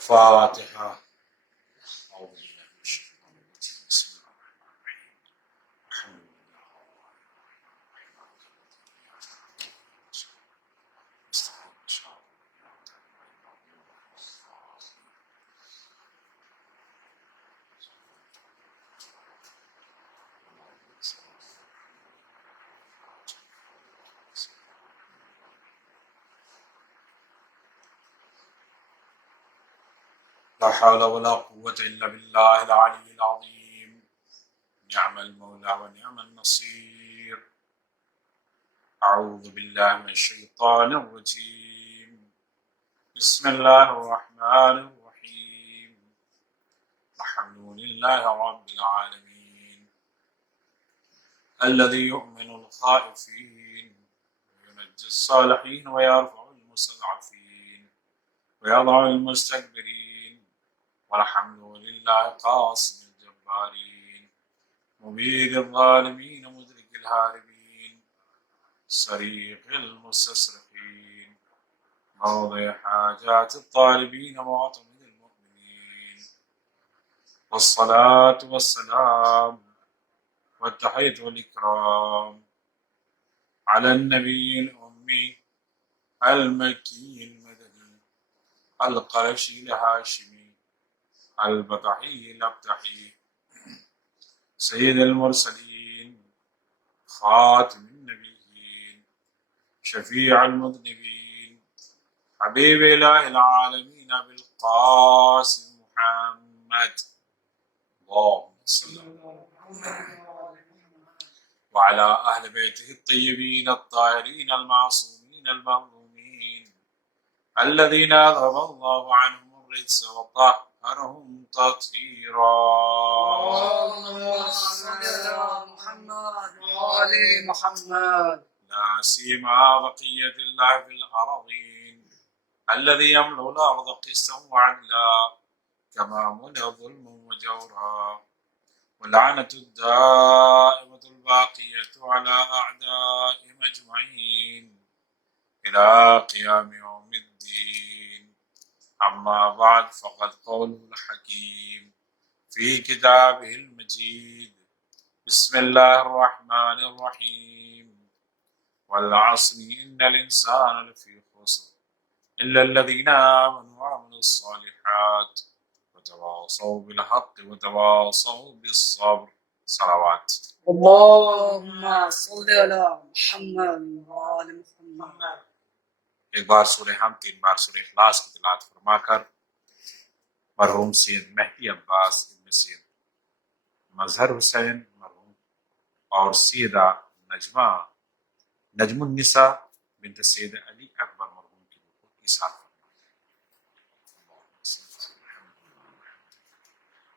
فاتحة. أعوذ بالله من الشيطان الرجيم. بسم الله الرحمن الرحيم. الحمد لله لا حول ولا قوة إلا بالله العلي العظيم. نعم المولى ونعم النصير. أعوذ بالله من الشيطان الرجيم. بسم الله الرحمن الرحيم. الحمد لله رب العالمين الذي يؤمن الخائفين وينجي الصالحين ويرفع المستضعفين ويضع المستكبرين. والحمد لله قاصم الجبارين مبيد الظالمين مدرك الهاربين سريق المستصرخين موضع حاجات الطالبين معتمد المؤمنين. والصلاة والسلام والتحية والإكرام على النبي الأمي المكي المدني القرشي الهاشمي البطحي الأبتحي سيد المرسلين خاتم النبيين شفيع المذنبين حبيب إله العالمين بالقاسم محمد اللهم صل وعلى أهل بيته الطيبين الطاهرين المعصومين المظلومين الذين أذهب الله عنهم الرجس وطهرهم تطهيرا. اللهم صل على محمد وآل محمد. لا سيما بقية الله في الأرضين الذي يملأ الأرض قسطا وعدلا كما ملأ ظلم وجورا. واللعنة الدائمة الباقية على أعدائهم أجمعين إلى قيام يوم الدين. أما بعد فقد قوله الحكيم في كتابه المجيد. بسم الله الرحمن الرحيم. والعصر إن الإنسان لفي خسر إلا الذين آمنوا وعملوا الصالحات وتواصوا بالحق وتواصوا بالصبر. صلوات. اللهم صل على محمد وآل محمد. ایک بار سورہ حمد 3 بار سورہ اخلاص کی تلاوت فرما کر مرحوم سید مہدی عباس ابن سید مظہر حسین مرحوم اور سیدہ نجم النساء بنت سید علی اکبر مرحوم کی روح کو ایثار فرمائیں.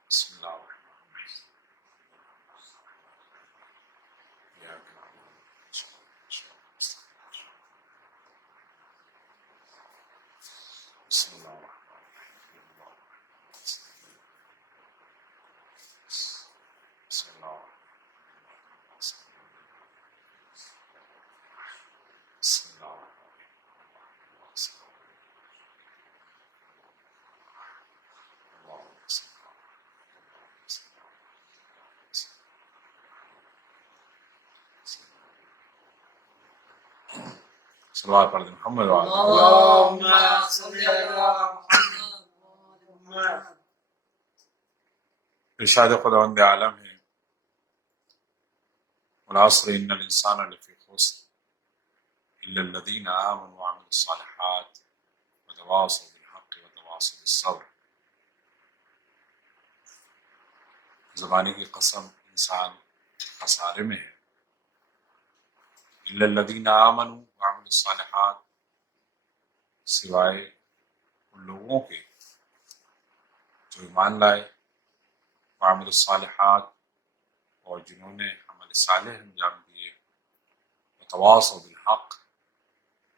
بسم اللہ الرحمن الرحیم. بسم اللہ الرحمن الرحیم. بسم اللہ بسم اللہ صلوات پڑھ دیں محمد وعلی اللهم صل على محمد وآل محمد. ارشاد خداوند عالم ہے والعصر ان الانسان لفی خسر الا الذين آمنوا وعملوا الصالحات وتواصوا بالحق وتواصوا بالصبر. زمانے کی قسم انسان خسارے میں ہے. الا الذين آمنوا وعملوا الصالحات سوائے ان لوگوں کے جو ایمان لائے وعملوا الصالحات اور جنہوں نے عمل صالح انجام دیے وتواصوا بالحق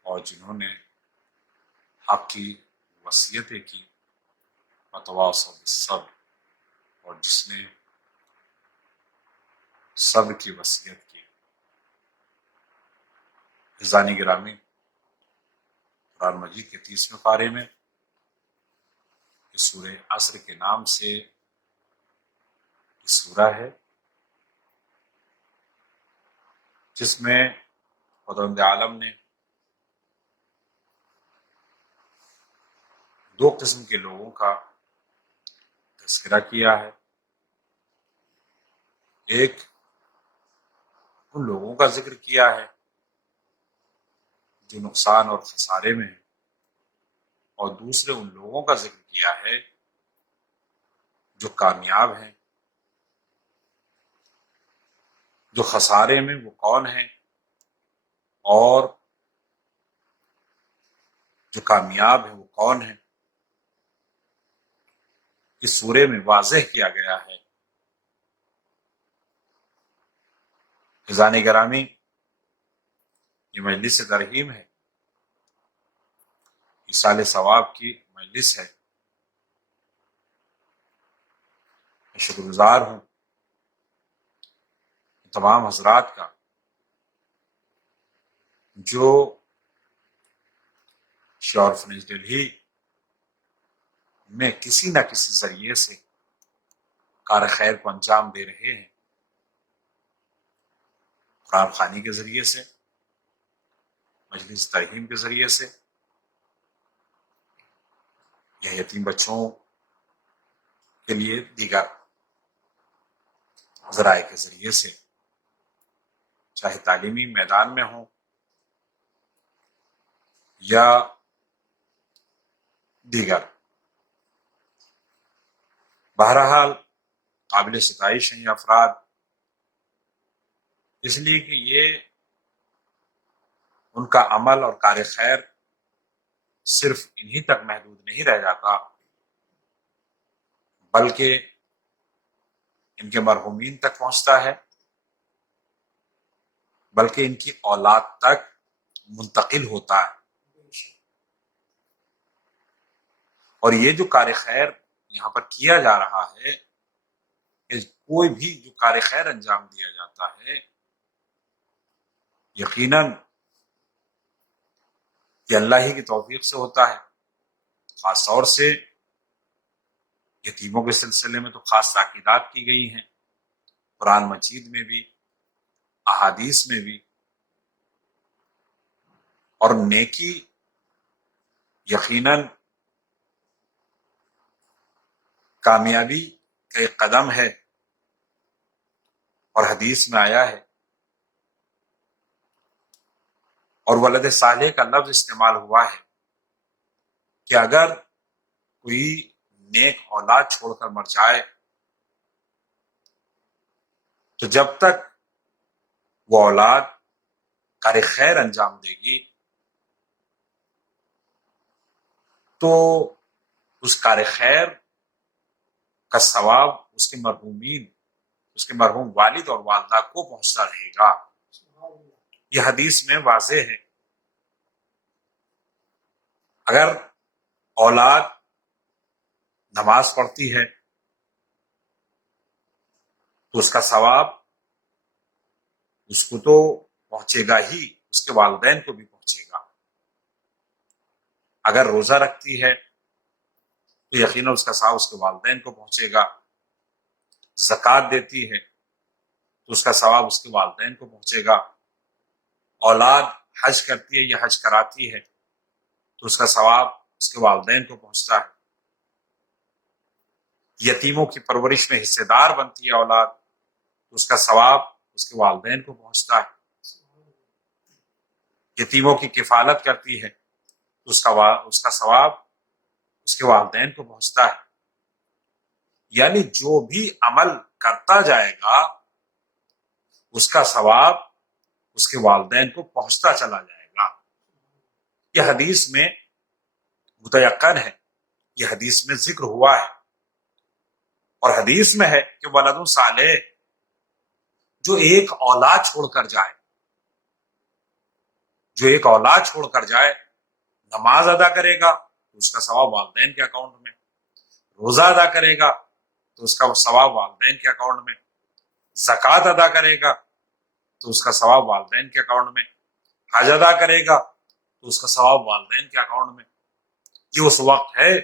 اور جنہوں نے حق کی وصیتیں کی وتواصوا بالصبر اور جس نے صبر کی وصیت کی. عزانی گرامی قرآن مجید کے 30ویں پارے میں کہ سورہ عصر کے نام سے یہ سورہ ہے، جس میں خداوند عالم نے دو قسم کے لوگوں کا تذکرہ کیا ہے۔ ایک ان لوگوں کا ذکر کیا ہے جو نقصان اور خسارے میں ہیں، اور دوسرے ان لوگوں کا ذکر کیا ہے جو کامیاب ہیں۔ جو خسارے میں وہ کون ہیں اور جو کامیاب ہیں وہ کون ہیں، اس سورے میں واضح کیا گیا ہے۔ فضان گرامی، یہ مجلس ترحیم ہے، ایصال ثواب کی مجلس ہے۔ میں شکر گزار ہوں تمام حضرات کا جو شورفنیج دہلی میں کسی نہ کسی ذریعے سے کار خیر کو انجام دے رہے ہیں، قرآن خوانی کے ذریعے سے، مجلس ترحیم کے ذریعے سے، یا یتیم بچوں کے لیے دیگر ذرائع کے ذریعے سے، چاہے تعلیمی میدان میں ہوں یا دیگر۔ بہرحال قابل ستائش ہیں یہ افراد، اس لیے کہ یہ ان کا عمل اور کار خیر صرف انہی تک محدود نہیں رہ جاتا، بلکہ ان کے مرحومین تک پہنچتا ہے، بلکہ ان کی اولاد تک منتقل ہوتا ہے۔ اور یہ جو کار خیر یہاں پر کیا جا رہا ہے، کہ کوئی بھی جو کار خیر انجام دیا جاتا ہے، یقیناً یہ اللہ ہی کی توفیق سے ہوتا ہے۔ خاص طور سے یتیموں کے سلسلے میں تو خاص تاکیدات کی گئی ہیں، قرآن مجید میں بھی، احادیث میں بھی۔ اور نیکی یقیناً کامیابی کا ایک قدم ہے، اور حدیث میں آیا ہے، اور ولد صالح کا لفظ استعمال ہوا ہے کہ اگر کوئی نیک اولاد چھوڑ کر مر جائے تو جب تک وہ اولاد کار خیر انجام دے گی تو اس کار خیر کا ثواب اس کے مرحومین، اس کے مرحوم والد اور والدہ کو پہنچتا رہے گا۔ یہ حدیث میں واضح ہے۔ اگر اولاد نماز پڑھتی ہے تو اس کا ثواب اس کو تو پہنچے گا ہی، اس کے والدین کو بھی پہنچے گا۔ اگر روزہ رکھتی ہے تو یقیناً اس کا ثواب اس کے والدین کو پہنچے گا۔ زکوٰۃ دیتی ہے تو اس کا ثواب اس کے والدین کو پہنچے گا۔ اولاد حج کرتی ہے یا حج کراتی ہے تو اس کا ثواب اس کے والدین کو پہنچتا ہے۔ یتیموں کی پرورش میں حصے دار بنتی ہے اولاد تو اس کا ثواب اس کے والدین کو پہنچتا ہے۔ یتیموں کی کفالت کرتی ہے تو اس کا ثواب اس کے والدین کو پہنچتا ہے۔ یعنی جو بھی عمل کرتا جائے گا اس کا ثواب اس کے والدین کو پہنچتا چلا جائے گا۔ یہ حدیث میں متیقن ہے، یہ حدیث میں ذکر ہوا ہے، اور حدیث میں ہے کہ ولد صالح، جو ایک اولاد چھوڑ کر جائے، جو ایک اولاد چھوڑ کر جائے، نماز ادا کرے گا تو اس کا ثواب والدین کے اکاؤنٹ میں، روزہ ادا کرے گا تو اس کا ثواب والدین کے اکاؤنٹ میں، زکوٰۃ ادا کرے گا تو اس کا ثواب والدین کے اکاؤنٹ میں، حج ادا کرے گا تو اس کا ثواب والدین کے اکاؤنٹ میں۔ یہ اس وقت ہے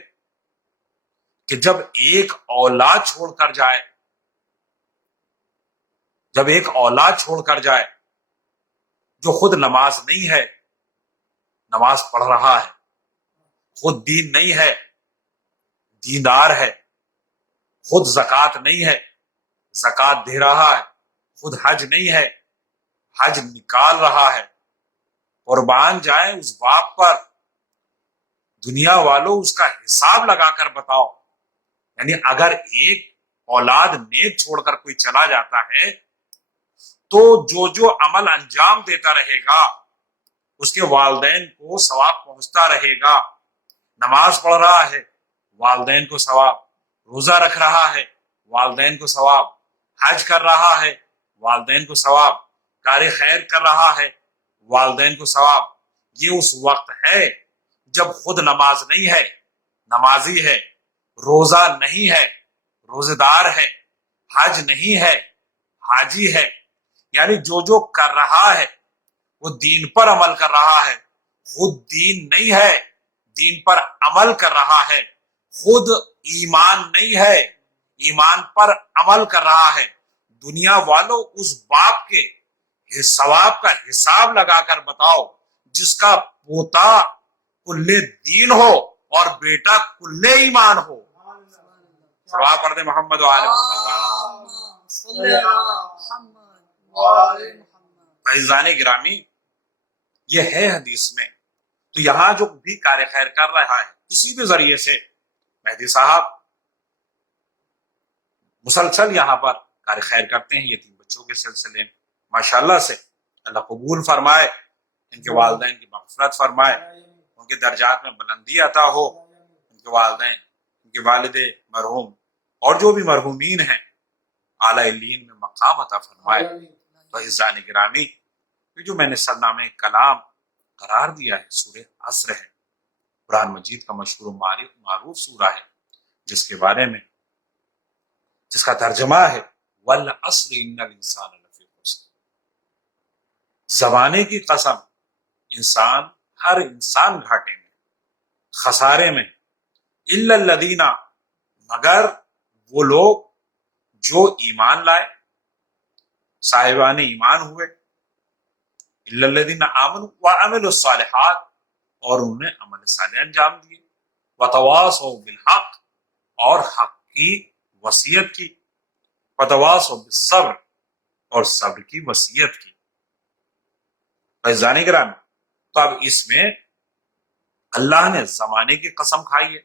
کہ جب ایک اولاد چھوڑ کر جائے، جب ایک اولاد چھوڑ کر جائے جو خود نماز نہیں ہے، نماز پڑھ رہا ہے، خود دین نہیں ہے، دیندار ہے، خود زکوٰۃ نہیں ہے، زکوٰۃ دے رہا ہے، خود حج نہیں ہے، حج نکال رہا ہے، قربان جائیں اس باپ پر، دنیا والوں اس کا حساب لگا کر بتاؤ۔ یعنی اگر ایک اولاد نیک چھوڑ کر کوئی چلا جاتا ہے تو جو عمل انجام دیتا رہے گا اس کے والدین کو ثواب پہنچتا رہے گا۔ نماز پڑھ رہا ہے، والدین کو ثواب، روزہ رکھ رہا ہے، والدین کو ثواب، حج کر رہا ہے، والدین کو ثواب، کار خیر کر رہا ہے، والدین کو ثواب۔ یہ اس وقت ہے جب خود نماز نہیں ہے، نمازی ہے، روزہ نہیں ہے، روزے دار ہے، حج نہیں ہے، حاجی ہے، یعنی جو کر رہا ہے وہ دین پر عمل کر رہا ہے، خود دین نہیں ہے، دین پر عمل کر رہا ہے، خود ایمان نہیں ہے، ایمان پر عمل کر رہا ہے۔ دنیا والوں اس باپ کے ثواب کا حساب لگا کر بتاؤ جس کا پوتا کلے دین ہو اور بیٹا کلے ایمان ہو۔ صلوات پڑھ دیں محمد وآل محمد۔ عزیزان گرامی، یہ ہے حدیث میں۔ تو یہاں جو بھی کار خیر کر رہا ہے کسی بھی ذریعے سے، مہدی صاحب مسلسل یہاں پر کار خیر کرتے ہیں یتیم بچوں کے سلسلے میں، ماشاءاللہ سے اللہ قبول فرمائے، ان کے والدین کی مغفرت فرمائے، ان کے درجات میں بلندی عطا ہو، ان کے والدین، ان کے والد مرحوم اور جو بھی مرحومین ہیں اعلیٰ علیین میں مقام عطا فرمائے۔ تو عزیزان گرامی، یہ جو میں نے سرنامہ کلام قرار دیا ہے سورہ عصر ہے، قرآن مجید کا مشہور و معروف سورہ ہے، جس کے بارے میں جس کا ترجمہ ہے والعصر ان الانسان لفی خسر، زمانے کی قسم، ہر انسان گھاٹے میں، خسارے میں، الا الذین، مگر وہ لوگ جو ایمان لائے، صاحبان ایمان ہوئے، الا الذین آمنوا وعملوا الصالحات، اور انہوں نے عمل صالح انجام دیے، وتواصوا بالحق، اور حق کی وصیت کی، وتواصوا بالصبر، اور صبر کی وصیت کی۔ عزیزان کرام، تو اب اس میں اللہ نے زمانے کی قسم کھائی ہے،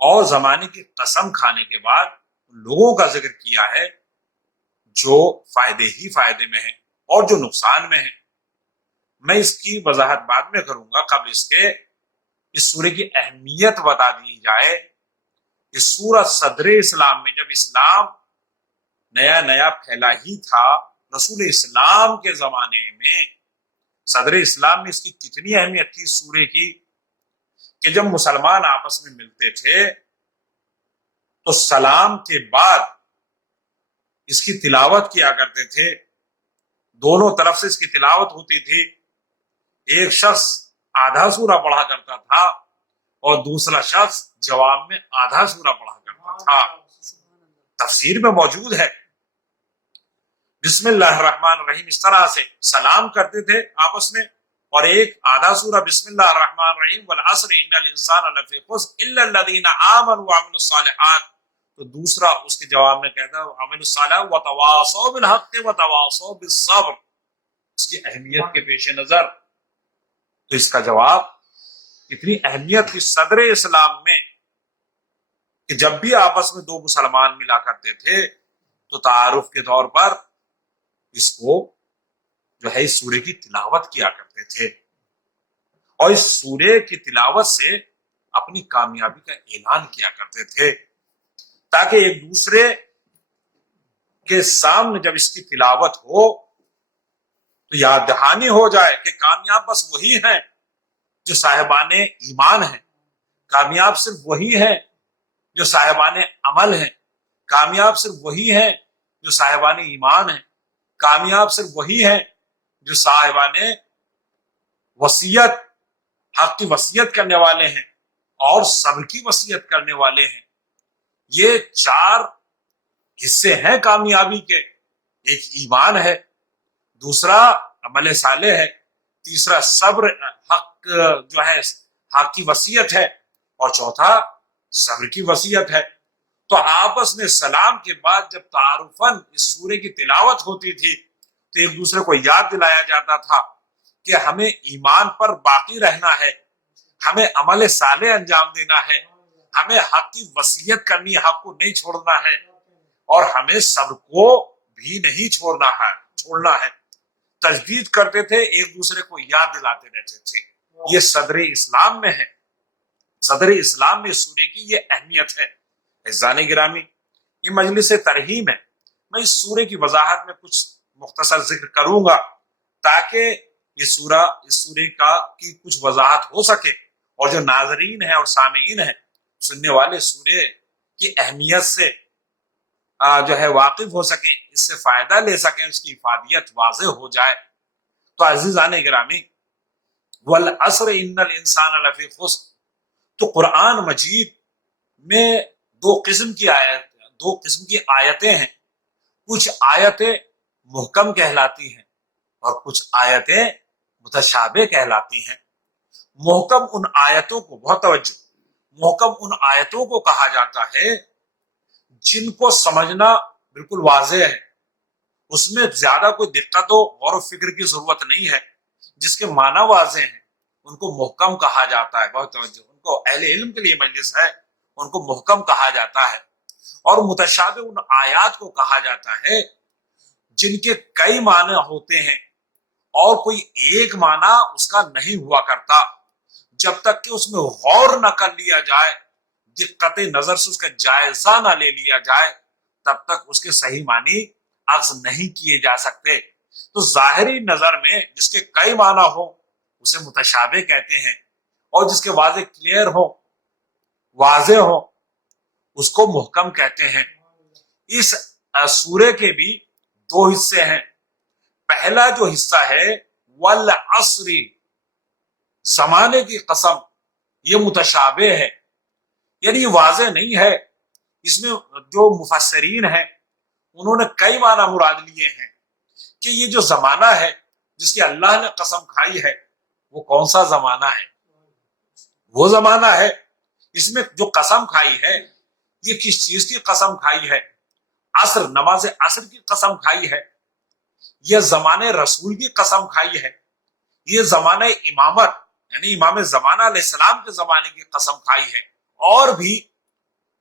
اور زمانے کی قسم کھانے کے بعد لوگوں کا ذکر کیا ہے جو فائدے ہی فائدے میں ہیں اور جو نقصان میں ہیں۔ میں اس کی وضاحت بعد میں کروں گا، قبل اس کے اس سورہ کی اہمیت بتا دی جائے۔ اس سورہ صدر اسلام میں، جب اسلام نیا نیا پھیلا ہی تھا، رسول اسلام کے زمانے میں صدر اسلام میں اس کی کتنی اہمیت تھی اس سورہ کی کہ جب مسلمان آپس میں ملتے تھے تو سلام کے بعد اس کی تلاوت کیا کرتے تھے، دونوں طرف سے اس کی تلاوت ہوتی تھی۔ ایک شخص آدھا سورہ پڑھا کرتا تھا اور دوسرا شخص جواب میں آدھا سورہ پڑھا کرتا تھا۔ تفسیر میں موجود ہے، بسم اللہ الرحمن الرحیم اس طرح سے سلام کرتے تھے آپس میں، اور ایک آدھا سورہ بسم اللہ الرحمن الرحیم والعصر ان الانسان لفی خسر الا الذین آمنوا وعملوا الصالحات، تو دوسرا اس کے جواب میں کہتا ہے وعملوا الصالحات وتواصوا بالحق وتواصوا بالصبر۔ اس کی اہمیت کے پیش نظر تو اس کا جواب اتنی اہمیت کی صدر اسلام میں کہ جب بھی آپس میں دو مسلمان ملا کرتے تھے تو تعارف کے طور پر اس کو جو ہے اس سورے کی تلاوت کیا کرتے تھے، اور اس سورے کی تلاوت سے اپنی کامیابی کا اعلان کیا کرتے تھے، تاکہ ایک دوسرے کے سامنے جب اس کی تلاوت ہو تو یاد دہانی ہو جائے کہ کامیاب بس وہی ہیں جو صاحبان ایمان ہیں، کامیاب صرف وہی ہیں جو صاحبان عمل ہیں، کامیاب صرف وہی ہیں جو صاحبان ایمان ہیں، کامیاب صرف وہی ہیں جو صاحبان وصیت، حق کی وصیت کرنے والے ہیں، اور صبر کی وصیت کرنے والے ہیں۔ یہ 4 حصے ہیں کامیابی کے۔ ایک ایمان ہے، دوسرا عمل صالح ہے، تیسرا صبر، حق جو ہے حق کی وصیت ہے، اور چوتھا صبر کی وصیت ہے۔ تو آپس میں سلام کے بعد جب تعارفاً اس سورے کی تلاوت ہوتی تھی تو ایک دوسرے کو یاد دلایا جاتا تھا کہ ہمیں ایمان پر باقی رہنا ہے، ہمیں عمل صالح انجام دینا ہے، ہمیں حق کی وصیت کرنی ہے، حق کو نہیں چھوڑنا ہے، اور ہمیں صبر کو بھی نہیں چھوڑنا ہے۔ تجدید کرتے تھے، ایک دوسرے کو یاد دلاتے رہتے تھے۔ یہ صدر اسلام میں ہے، صدر اسلام میں سورے کی یہ اہمیت ہے۔ عزیزان گرامی، یہ مجلس ترحیم ہے، میں اس سورے کی وضاحت میں کچھ مختصر ذکر کروں گا تاکہ اس سورے کی کچھ وضاحت ہو سکے، اور جو ناظرین ہیں اور سامعین ہیں، سننے والے سورے کی اہمیت سے جو ہے واقف ہو سکیں، اس سے فائدہ لے سکیں، اس کی افادیت واضح ہو جائے۔ تو عزیزان گرامی، والعصر ان الانسان لفی خسر، تو قرآن مجید میں دو قسم کی آیتیں ہیں۔ کچھ آیتیں محکم کہلاتی ہیں اور کچھ آیتیں متشابہ کہلاتی ہیں۔ محکم ان آیتوں کو، بہت توجہ، محکم ان آیتوں کو کہا جاتا ہے جن کو سمجھنا بالکل واضح ہے، اس میں زیادہ کوئی دقت و غور و فکر کی ضرورت نہیں ہے، جس کے معنی واضح ہیں ان کو محکم کہا جاتا ہے۔ بہت توجہ، ان کو اہل علم کے لیے مجلس ہے، ان کو محکم کہا جاتا ہے۔ اور متشابہ ان آیات کو کہا جاتا ہے جن کے کئی معنی ہوتے ہیں اور کوئی ایک معنی اس کا نہیں ہوا کرتا، جب تک کہ اس میں غور نہ کر لیا جائے، دقت نظر سے اس کا جائزہ نہ لے لیا جائے، تب تک اس کے صحیح معنی اخذ نہیں کیے جا سکتے۔ تو ظاہری نظر میں جس کے کئی معنی ہو اسے متشابہ کہتے ہیں، اور جس کے واضح کلیئر ہو، واضح ہو، اس کو محکم کہتے ہیں۔ اس سورے کے بھی 2 حصے ہیں۔ پہلا جو حصہ ہے والعصر، زمانے کی قسم، یہ متشابہ ہے، یعنی یہ واضح نہیں ہے۔ اس میں جو مفسرین ہیں انہوں نے کئی معنی مراد لیے ہیں کہ یہ جو زمانہ ہے جس کی اللہ نے قسم کھائی ہے وہ کون سا زمانہ ہے؟ وہ زمانہ ہے، اس میں جو قسم کھائی ہے یہ کس چیز کی قسم کھائی ہے؟ عصر، نماز عصر کی قسم کھائی ہے، یہ زمانے رسول کی قسم کھائی ہے، یہ زمانہ امامت یعنی امام زمانہ علیہ السلام کے زمانے کی قسم کھائی ہے، اور بھی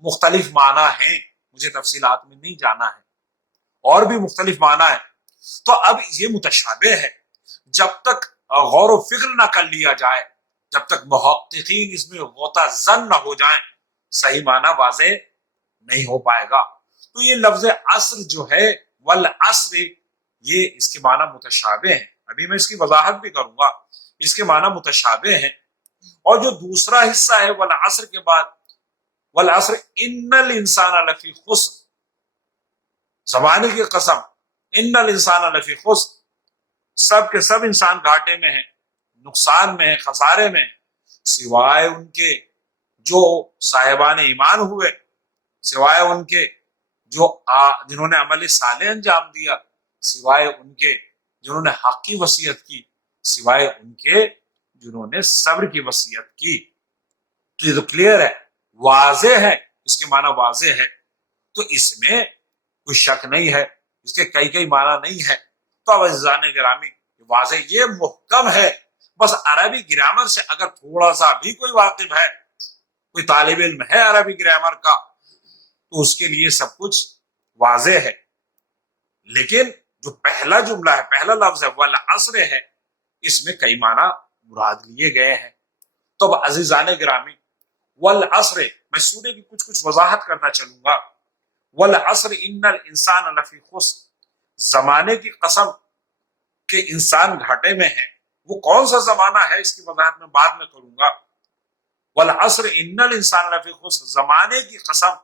مختلف معنی ہیں، مجھے تفصیلات میں نہیں جانا ہے، اور بھی مختلف معنی ہیں۔ تو اب یہ متشابہ ہے، جب تک غور و فکر نہ کر لیا جائے، جب تک محققین اس میں غوطہ زن نہ ہو جائیں، صحیح معنی واضح نہیں ہو پائے گا۔ تو یہ لفظ عصر جو ہے والعصر، یہ اس کے معنی متشابہ ہیں، ابھی میں اس کی وضاحت بھی کروں گا، اس کے معنی متشابہ ہیں۔ اور جو دوسرا حصہ ہے والعصر کے بعد، والعصر ان الانسان لفی خسر، زمانے کی قسم، ان الانسان لفی خسر، سب کے سب انسان گھاٹے میں ہیں، نقصان میں ہیں، خسارے میں ہیں، سوائے ان کے جو صاحبان ایمان ہوئے، سوائے ان کے جو جنہوں نے عمل صالح انجام دیا، سوائے ان کے جنہوں نے حق کی وصیت کی، سوائے ان کے جنہوں نے صبر کی وصیت کی۔ تو یہ تو کلیئر ہے، واضح ہے، اس کے معنی واضح ہے، تو اس میں کوئی شک نہیں ہے، اس کے کئی معنی نہیں ہے۔ تو اب عزیزان گرامی، واضح یہ محکم ہے، بس عربی گرامر سے اگر تھوڑا سا بھی کوئی واقف ہے، کوئی طالب علم ہے عربی گرامر کا، تو اس کے لیے سب کچھ واضح ہے۔ لیکن جو پہلا جملہ ہے، پہلا لفظ ہے والعصر ہے، اس میں کئی معنی مراد لیے گئے ہیں۔ تو اب عزیزان گرامی، والعصر، میں سورے کی کچھ وضاحت کرنا چلوں گا۔ والعصر ان الانسان لفی خسر، زمانے کی قسم کہ انسان گھاٹے میں ہے۔ وہ کون سا زمانہ ہے اس کی وضاحت میں بعد میں کروں گا۔ والعصر ان الانسان لفی خسر، زمانے کی قسم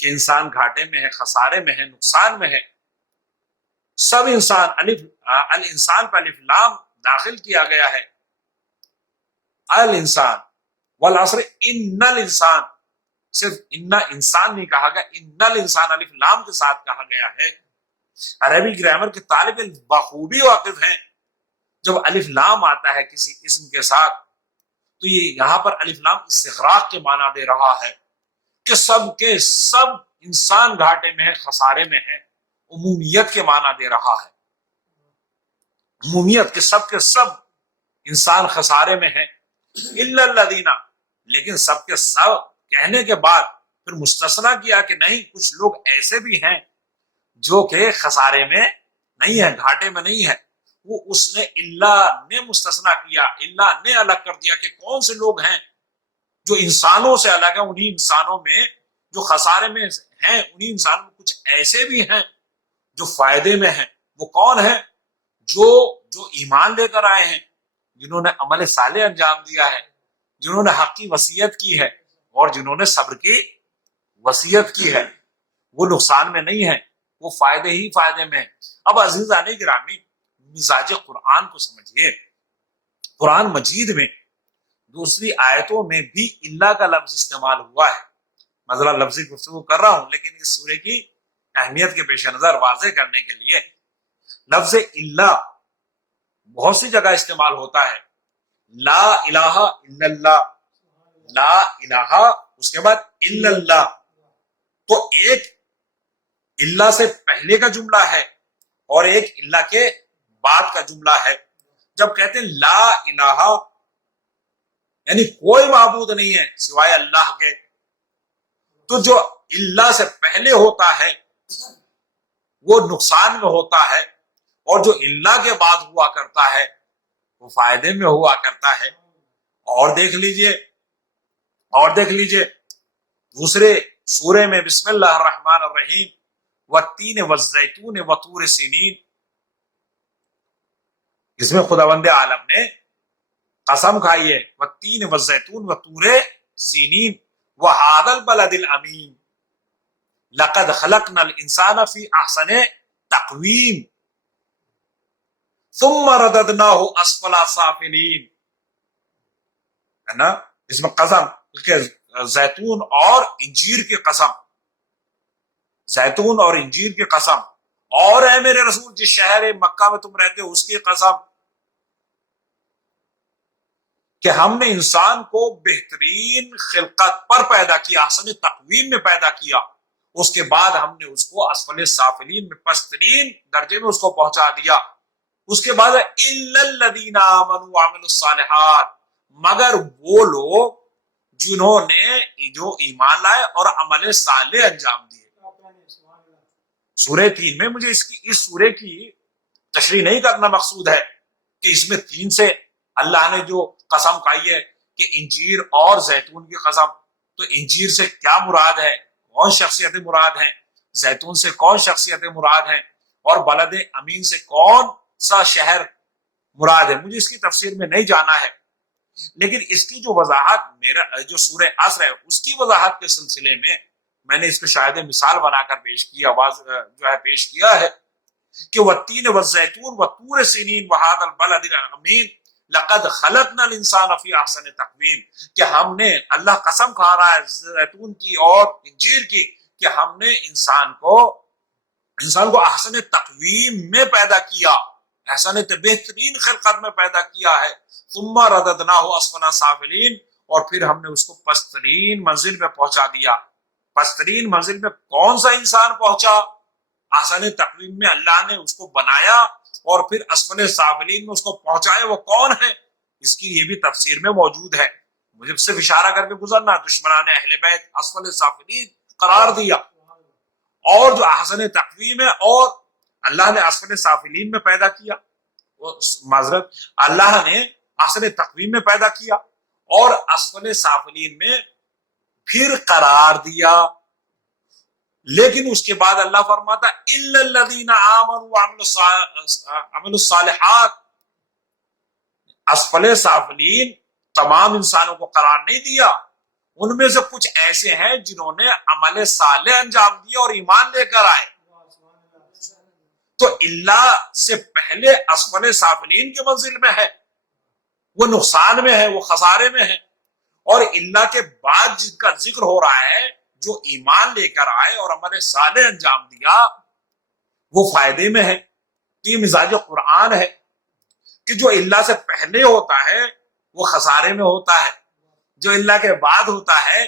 کہ انسان گھاٹے میں ہے، خسارے میں ہے، نقصان میں ہے۔ سب انسان، الانسان پر الف لام داخل کیا گیا ہے، الانسان والعصر ان الانسان، صرف ان انسان نہیں کہا گیا، ان الانسان الف لام کے ساتھ کہا گیا ہے۔ عربی گرامر کے طالب علم بخوبی واقف ہیں، جب الف لام آتا ہے کسی اسم کے ساتھ تو یہ یہاں پر الف لام استغراق کے معنی دے رہا ہے کہ سب کے سب انسان گھاٹے میں ہے، خسارے میں ہے، عمومیت کے معنی دے رہا ہے، عمومیت کے سب انسان خسارے میں ہیں، الا الذین، لیکن سب کے سب کہنے کے بعد پھر مستثنا کیا کہ نہیں، کچھ لوگ ایسے بھی ہیں جو کہ خسارے میں نہیں ہے، گھاٹے میں نہیں ہے۔ وہ اس نے اللہ نے مستثنا کیا، اللہ نے الگ کر دیا کہ کون سے لوگ ہیں جو انسانوں سے الگ ہیں۔ انہی انسانوں میں جو خسارے میں ہیں، انہی انسانوں میں کچھ ایسے بھی ہیں جو فائدے میں ہیں۔ وہ کون ہیں؟ جو ایمان لے کر آئے ہیں، جنہوں نے عمل صالح انجام دیا ہے، جنہوں نے حق کی وصیت کی ہے، اور جنہوں نے صبر کی وصیت کی ہے۔ وہ نقصان میں نہیں ہے، وہ فائدے ہی فائدے میں ہیں۔ اب عزیزان گرامی، مزاج قرآن کو سمجھیے۔ قرآن مجید میں دوسری آیتوں میں بھی اللہ کا لفظ استعمال ہوا ہے۔ مثلا لفظی گفتگو کر رہا ہوں، لیکن اس سورے کی اہمیت کے پیش نظر واضح کرنے کے لیے لفظ اللہ بہت سی جگہ استعمال ہوتا ہے۔ لا الہ الا اللہ، لا الہ، اس کے بعد الا اللہ، تو ایک اللہ سے پہلے کا جملہ ہے اور ایک اللہ کے بعد کا جملہ ہے۔ جب کہتے ہیں لا الہ یعنی کوئی معبود نہیں ہے سوائے اللہ کے، تو جو اللہ سے پہلے ہوتا ہے وہ نقصان میں ہوتا ہے، اور جو اللہ کے بعد ہوا کرتا ہے وہ فائدے میں ہوا کرتا ہے۔ اور دیکھ لیجئے دوسرے سورے میں بسم اللہ الرحمن الرحیم والتین والزیتون وطور سینین، اس میں خداوند عالم نے قسم کھائی ہے، والتین والزیتون وطور سینین وہذا البلد الامین لقد خلقنا الانسان فی احسن تقویم ثم رددناہ اسفل سافلین، ہے نا؟ اس میں قسم کہ زیتون اور انجیر کی قسم، زیتون اور انجیر کی قسم، اور اے میرے رسول جس شہر مکہ میں تم رہتے ہو اس کی قسم، کہ ہم نے انسان کو بہترین خلقت پر پیدا کیا، احسن تقویم میں پیدا کیا، اس کے بعد ہم نے اس کو اسفل سافلین میں پسترین درجے میں اس کو پہنچا دیا۔ اس کے بعد الا الذین آمنوا وعملوا الصالحات، مگر وہ لوگ جنہوں نے جو ایمان لائے اور عمل صالح انجام دیے۔ سورہ 3 میں مجھے اس سورے کی تشریح نہیں کرنا مقصود ہے کہ اس میں 3 سے اللہ نے جو قسم کھائی ہے کہ انجیر اور زیتون کی قسم، تو انجیر سے کیا مراد ہے، کون شخصیتیں مراد ہیں، زیتون سے کون شخصیتیں مراد ہیں، اور بلد امین سے کون سا شہر مراد ہے، مجھے اس کی تفسیر میں نہیں جانا ہے، لیکن اس کی جو وضاحت میرا جو سورہ عصر ہے اس کی وضاحت کے سلسلے میں نے اس کو شاید مثال بنا کر پیش کیا ہے کہ والتین والزیتون وطور سینین وہذا البلد الامین لقد خلقنا الانسان فی احسن تقویم، کہ ہم نے، اللہ قسم کھا رہا ہے زیتون کی اور انجیر کی، کہ ہم نے انسان کو احسن تقویم میں پیدا کیا، احسن بہترین خلقت میں پیدا کیا ہے۔ ثم رددناہ اسفل سافلین، اور پھر ہم نے اس کو پسترین منزل میں پہنچا دیا۔ پسترین منزل میں کون سا انسان پہنچا؟ احسن تقویم میں اللہ نے اس کو بنایا اور پھر اسفل سافلین میں اس کو پہنچایا، وہ کون ہے؟ اس کی یہ بھی تفسیر میں موجود ہے، مجھے صرف اشارہ کر کے گزرنا۔ دشمنان اہل بیت اسفل سافلین قرار دیا، اور جو احسن تقویم ہے اور اللہ نے اسفل سافلین میں پیدا کیا، معذرت، اللہ نے احسن تقویم میں پیدا کیا اور اسفل سافلین میں پھر قرار دیا، لیکن اس کے بعد اللہ فرماتا الا الذین آمنوا وعملوا الصالحات، اسفل سافلین تمام انسانوں کو قرار نہیں دیا، ان میں سے کچھ ایسے ہیں جنہوں نے عمل صالح انجام دیا اور ایمان لے کر آئے۔ تو اللہ سے پہلے اسفل سافلین کی منزل میں ہے، وہ نقصان میں ہے، وہ خسارے میں ہے، اور اللہ کے بعد جن کا ذکر ہو رہا ہے جو ایمان لے کر آئے اور عمل صالح انجام دیا وہ فائدے میں ہے. تو یہ مزاج قرآن ہے کہ جو اللہ سے پہلے ہوتا ہے وہ خسارے میں ہوتا ہے، جو اللہ کے بعد ہوتا ہے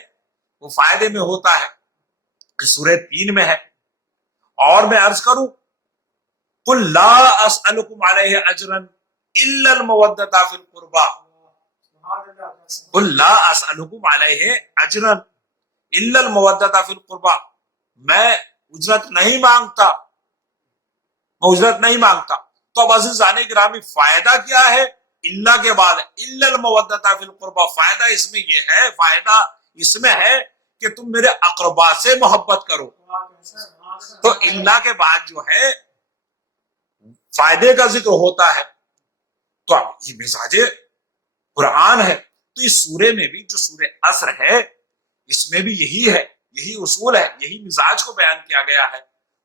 وہ فائدے میں ہوتا ہے. سورہ 3 میں ہے. اور میں عرض کروں قل لا اسألکم علیہ اجرا الا المودۃ فی القربى، قل لا اسألکم علیہ اجرا الا المودۃ فی القربى، میں اجرت نہیں مانگتا، میں اجرت نہیں مانگتا. تو اب عزیزان گرامی فائدہ کیا ہے؟ اللہ کے بعد الا المودۃ فی القربى، فائدہ اس میں یہ ہے، فائدہ اس میں ہے کہ تم میرے اقربا سے محبت کرو. تو اللہ کے بعد جو ہے فائدے کا ذکر ہوتا ہے. تو اب یہ مزاج قرآن ہے. تو اس سورے میں بھی جو سورہ عصر ہے اس میں بھی یہی ہے، یہی اصول ہے، یہی مزاج کو بیان کیا گیا ہے.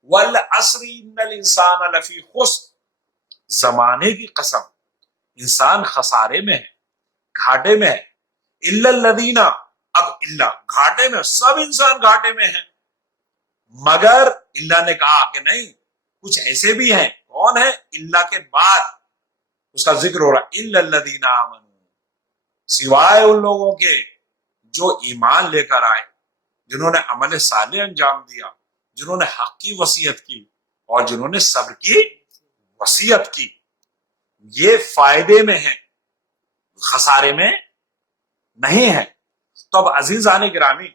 والعصر ان الانسان لفی خسر، زمانے کی قسم انسان خسارے میں ہے، گھاٹے میں ہے. الا الذین، اب اللہ گھاٹے میں، سب انسان گھاٹے میں ہیں، مگر اللہ نے کہا کہ نہیں کچھ ایسے بھی ہیں. کون ہے؟ اللہ کے بعد اس کا ذکر ہو رہا ہے. الا الذین آمنوا، سوائے ان لوگوں کے جو ایمان لے کر آئے، جنہوں نے عمل صالح انجام دیا، جنہوں نے حق کی وصیت کی اور جنہوں نے صبر کی وصیت کی. یہ فائدے میں ہیں، خسارے میں نہیں ہے. تو اب عزیزان گرامی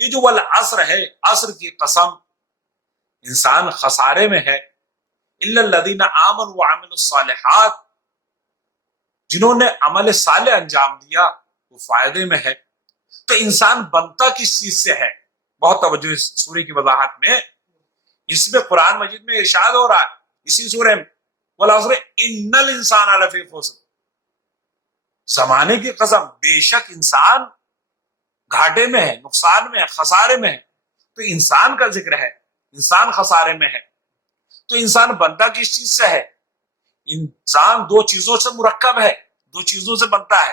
یہ جو والعصر ہے، عصر کی قسم انسان خسارے میں ہے. الا الذین آمنوا وعملوا الصالحات، جنہوں نے عمل صالح انجام دیا وہ فائدے میں ہے. تو انسان بنتا کس چیز سے ہے؟ بہت توجہ اس سورہ کی وضاحت میں. اس میں قرآن مجید میں ارشاد ہو رہا ہے اسی سورہ میں والعصر ان الانسان لفی خسر، زمانے کی قسم بے شک انسان گھاٹے میں ہے، نقصان میں ہے، خسارے میں ہے. تو انسان کا ذکر ہے، انسان خسارے میں ہے. تو انسان بنتا کس چیز سے ہے؟ انسان دو چیزوں سے مرکب ہے، دو چیزوں سے بنتا ہے،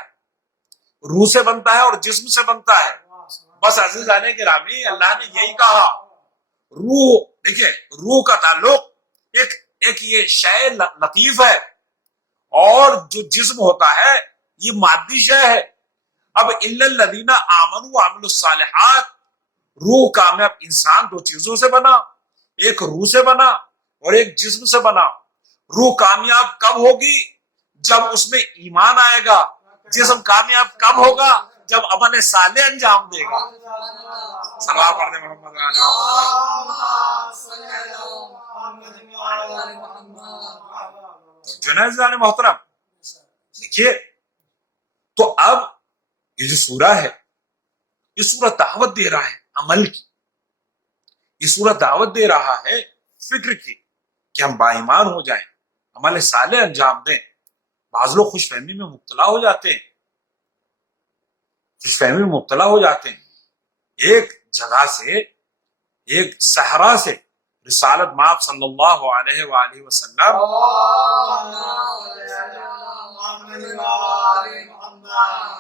روح سے بنتا ہے اور جسم سے بنتا ہے. بس عزیزان گرامی اللہ نے یہی کہا. روح، دیکھیے روح کا تعلق ایک یہ شے لطیف ہے، اور جو جسم ہوتا ہے یہ مادی شے ہے. اب الا الذین آمنوا وعملوا الصالحات، روح کامیاب انسان دو چیزوں سے بنا، ایک روح سے بنا اور ایک جسم سے بنا. روح کامیاب کب ہوگی؟ جب اس میں ایمان آئے گا. جسم کامیاب کب ہوگا؟ جب عمل صالح انجام دے گا. صلوات پڑھنے محمد جنازان محترم. دیکھیے تو اب یہ جو سورہ ہے یہ سورہ دعوت دے رہا ہے عمل کی، یہ سورہ دعوت دے رہا ہے فکر کی کہ ہم با ایمان ہو جائیں، عمل صالح انجام دیں. بعض لوگ خوش فہمی میں مبتلا ہو جاتے ہیں، خوش فہمی میں مبتلا ہو جاتے ہیں. ایک جگہ سے، ایک صحرا سے رسالت مآب صلی اللہ علیہ وآلہ وسلم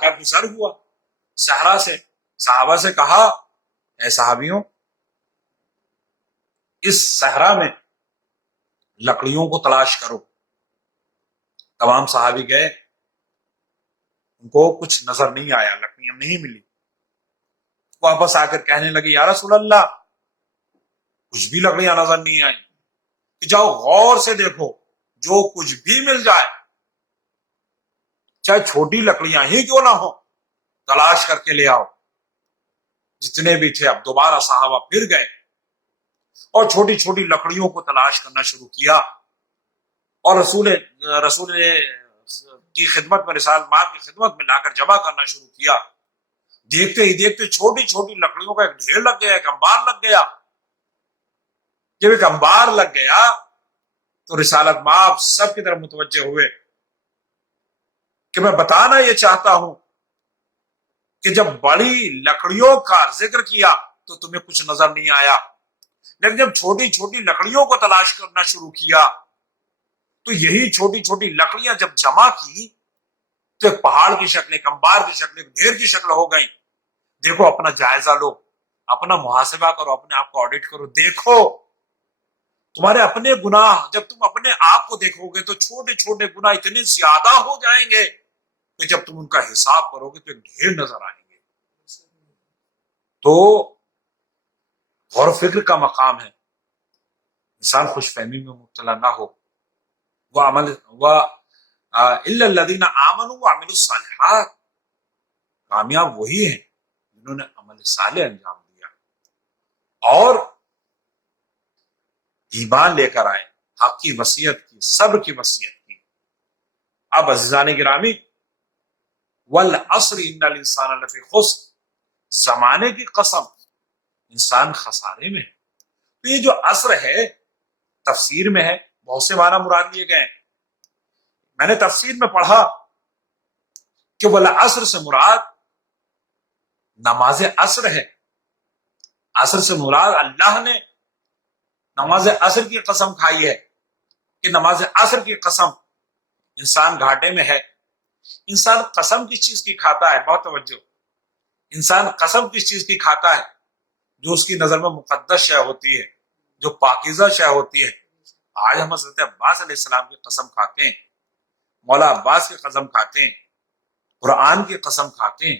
کا گزر ہوا صحرا سے. صحابہ سے کہا اے صحابیوں اس صحرا میں لکڑیوں کو تلاش کرو. تمام صحابی گئے، ان کو کچھ نظر نہیں آیا، لکڑیاں نہیں ملی. واپس آ کر کہنے لگے یا رسول اللہ کچھ بھی لکڑیاں نظر نہیں آئی. کہ جاؤ غور سے دیکھو، جو کچھ بھی مل جائے چاہے چھوٹی لکڑیاں ہی کیوں نہ ہو تلاش کر کے لے آؤ. جتنے بھی تھے اب دوبارہ صحابہ پھر گئے اور چھوٹی چھوٹی لکڑیوں کو تلاش کرنا شروع کیا اور رسول کی خدمت میں، رسالت مآب کی خدمت میں لا کر جمع کرنا شروع کیا. دیکھتے ہی دیکھتے چھوٹی چھوٹی لکڑیوں کا ایک ڈھیر لگ گیا، ایک انبار لگ گیا. جب ایک انبار لگ گیا تو رسالت مآب سب کی طرف متوجہ ہوئے کہ میں بتانا یہ چاہتا ہوں کہ جب بڑی لکڑیوں کا ذکر کیا تو تمہیں کچھ نظر نہیں آیا، لیکن جب چھوٹی چھوٹی لکڑیوں کو تلاش کرنا شروع کیا تو یہی چھوٹی چھوٹی لکڑیاں جب جمع کی تو ایک پہاڑ کی شکل، ایک انبار کی شکل، ایک ڈھیر کی شکل ہو گئی۔ دیکھو، اپنا جائزہ لو، اپنا محاسبہ کرو، اپنے آپ کو آڈٹ کرو، دیکھو تمہارے اپنے گناہ، جب تم اپنے آپ کو دیکھو گے تو چھوٹے چھوٹے گناہ اتنے زیادہ ہو جائیں گے کہ جب تم ان کا حساب کرو گے تو ایک ڈھیر نظر آئیں گے۔ تو غور و فکر کا مقام ہے، انسان خوش فہمی میں مبتلا نہ ہو۔ وہ عمل الا الذین آمنوا وعملوا الصالحات، کامیاب وہی ہیں جنہوں نے عمل صالح انجام دیا اور ایمان لے کر آئے، حق کی وصیت کی، صبر کی وصیت کی۔ اب عزیزان گرامی، والعصر ان الانسان لفی خسر، زمانے کی قسم انسان خسارے میں ہے۔ تو یہ جو عصر ہے تفسیر میں ہے، بہت سے معنی مراد لیے گئے ہیں۔ میں نے تفسیر میں پڑھا کہ والعصر سے مراد نماز عصر ہے۔ عصر سے مراد اللہ نے نماز عصر کی قسم کھائی ہے کہ نماز عصر کی قسم انسان گھاٹے میں ہے۔ انسان قسم کس چیز کی کھاتا ہے؟ بہت توجہ، انسان قسم کس چیز کی کھاتا ہے؟ جو اس کی نظر میں مقدس شے ہوتی ہے، جو پاکیزہ شے ہوتی ہے۔ آج ہم حضرت عباس علیہ السلام کی قسم کھاتے ہیں، مولا عباس کی قسم کھاتے ہیں، قرآن کی قسم کھاتے ہیں،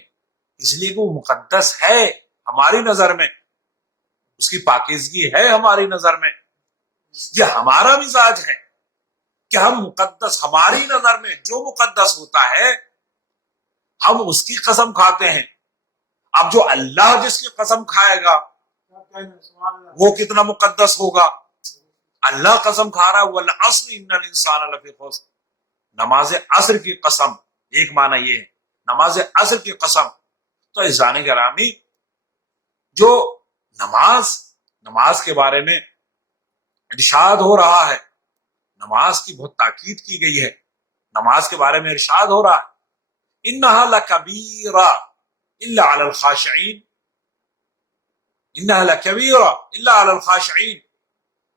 اس لیے کہ وہ مقدس ہے ہماری نظر میں، اس کی پاکیزگی ہے ہماری نظر میں۔ یہ ہمارا مزاج ہے کہ ہم مقدس، ہماری نظر میں جو مقدس ہوتا ہے ہم اس کی قسم کھاتے ہیں۔ اب جو اللہ جس کی قسم کھائے گا وہ کتنا مقدس ہوگا؟ اللہ قسم کھا رہا ہے والعصر ان الانسان لفی خسر، نماز عصر کی قسم، ایک معنی یہ ہے نماز عصر کی قسم۔ تو عزیزان گرامی، جو نماز کے بارے میں ارشاد ہو رہا ہے، نماز کی بہت تاکید کی گئی ہے، نماز کے بارے میں ارشاد ہو رہا ہے انہا لکبیرہ الا علی الخاشعین، انہا لکبیرہ الا علی الخاشعین،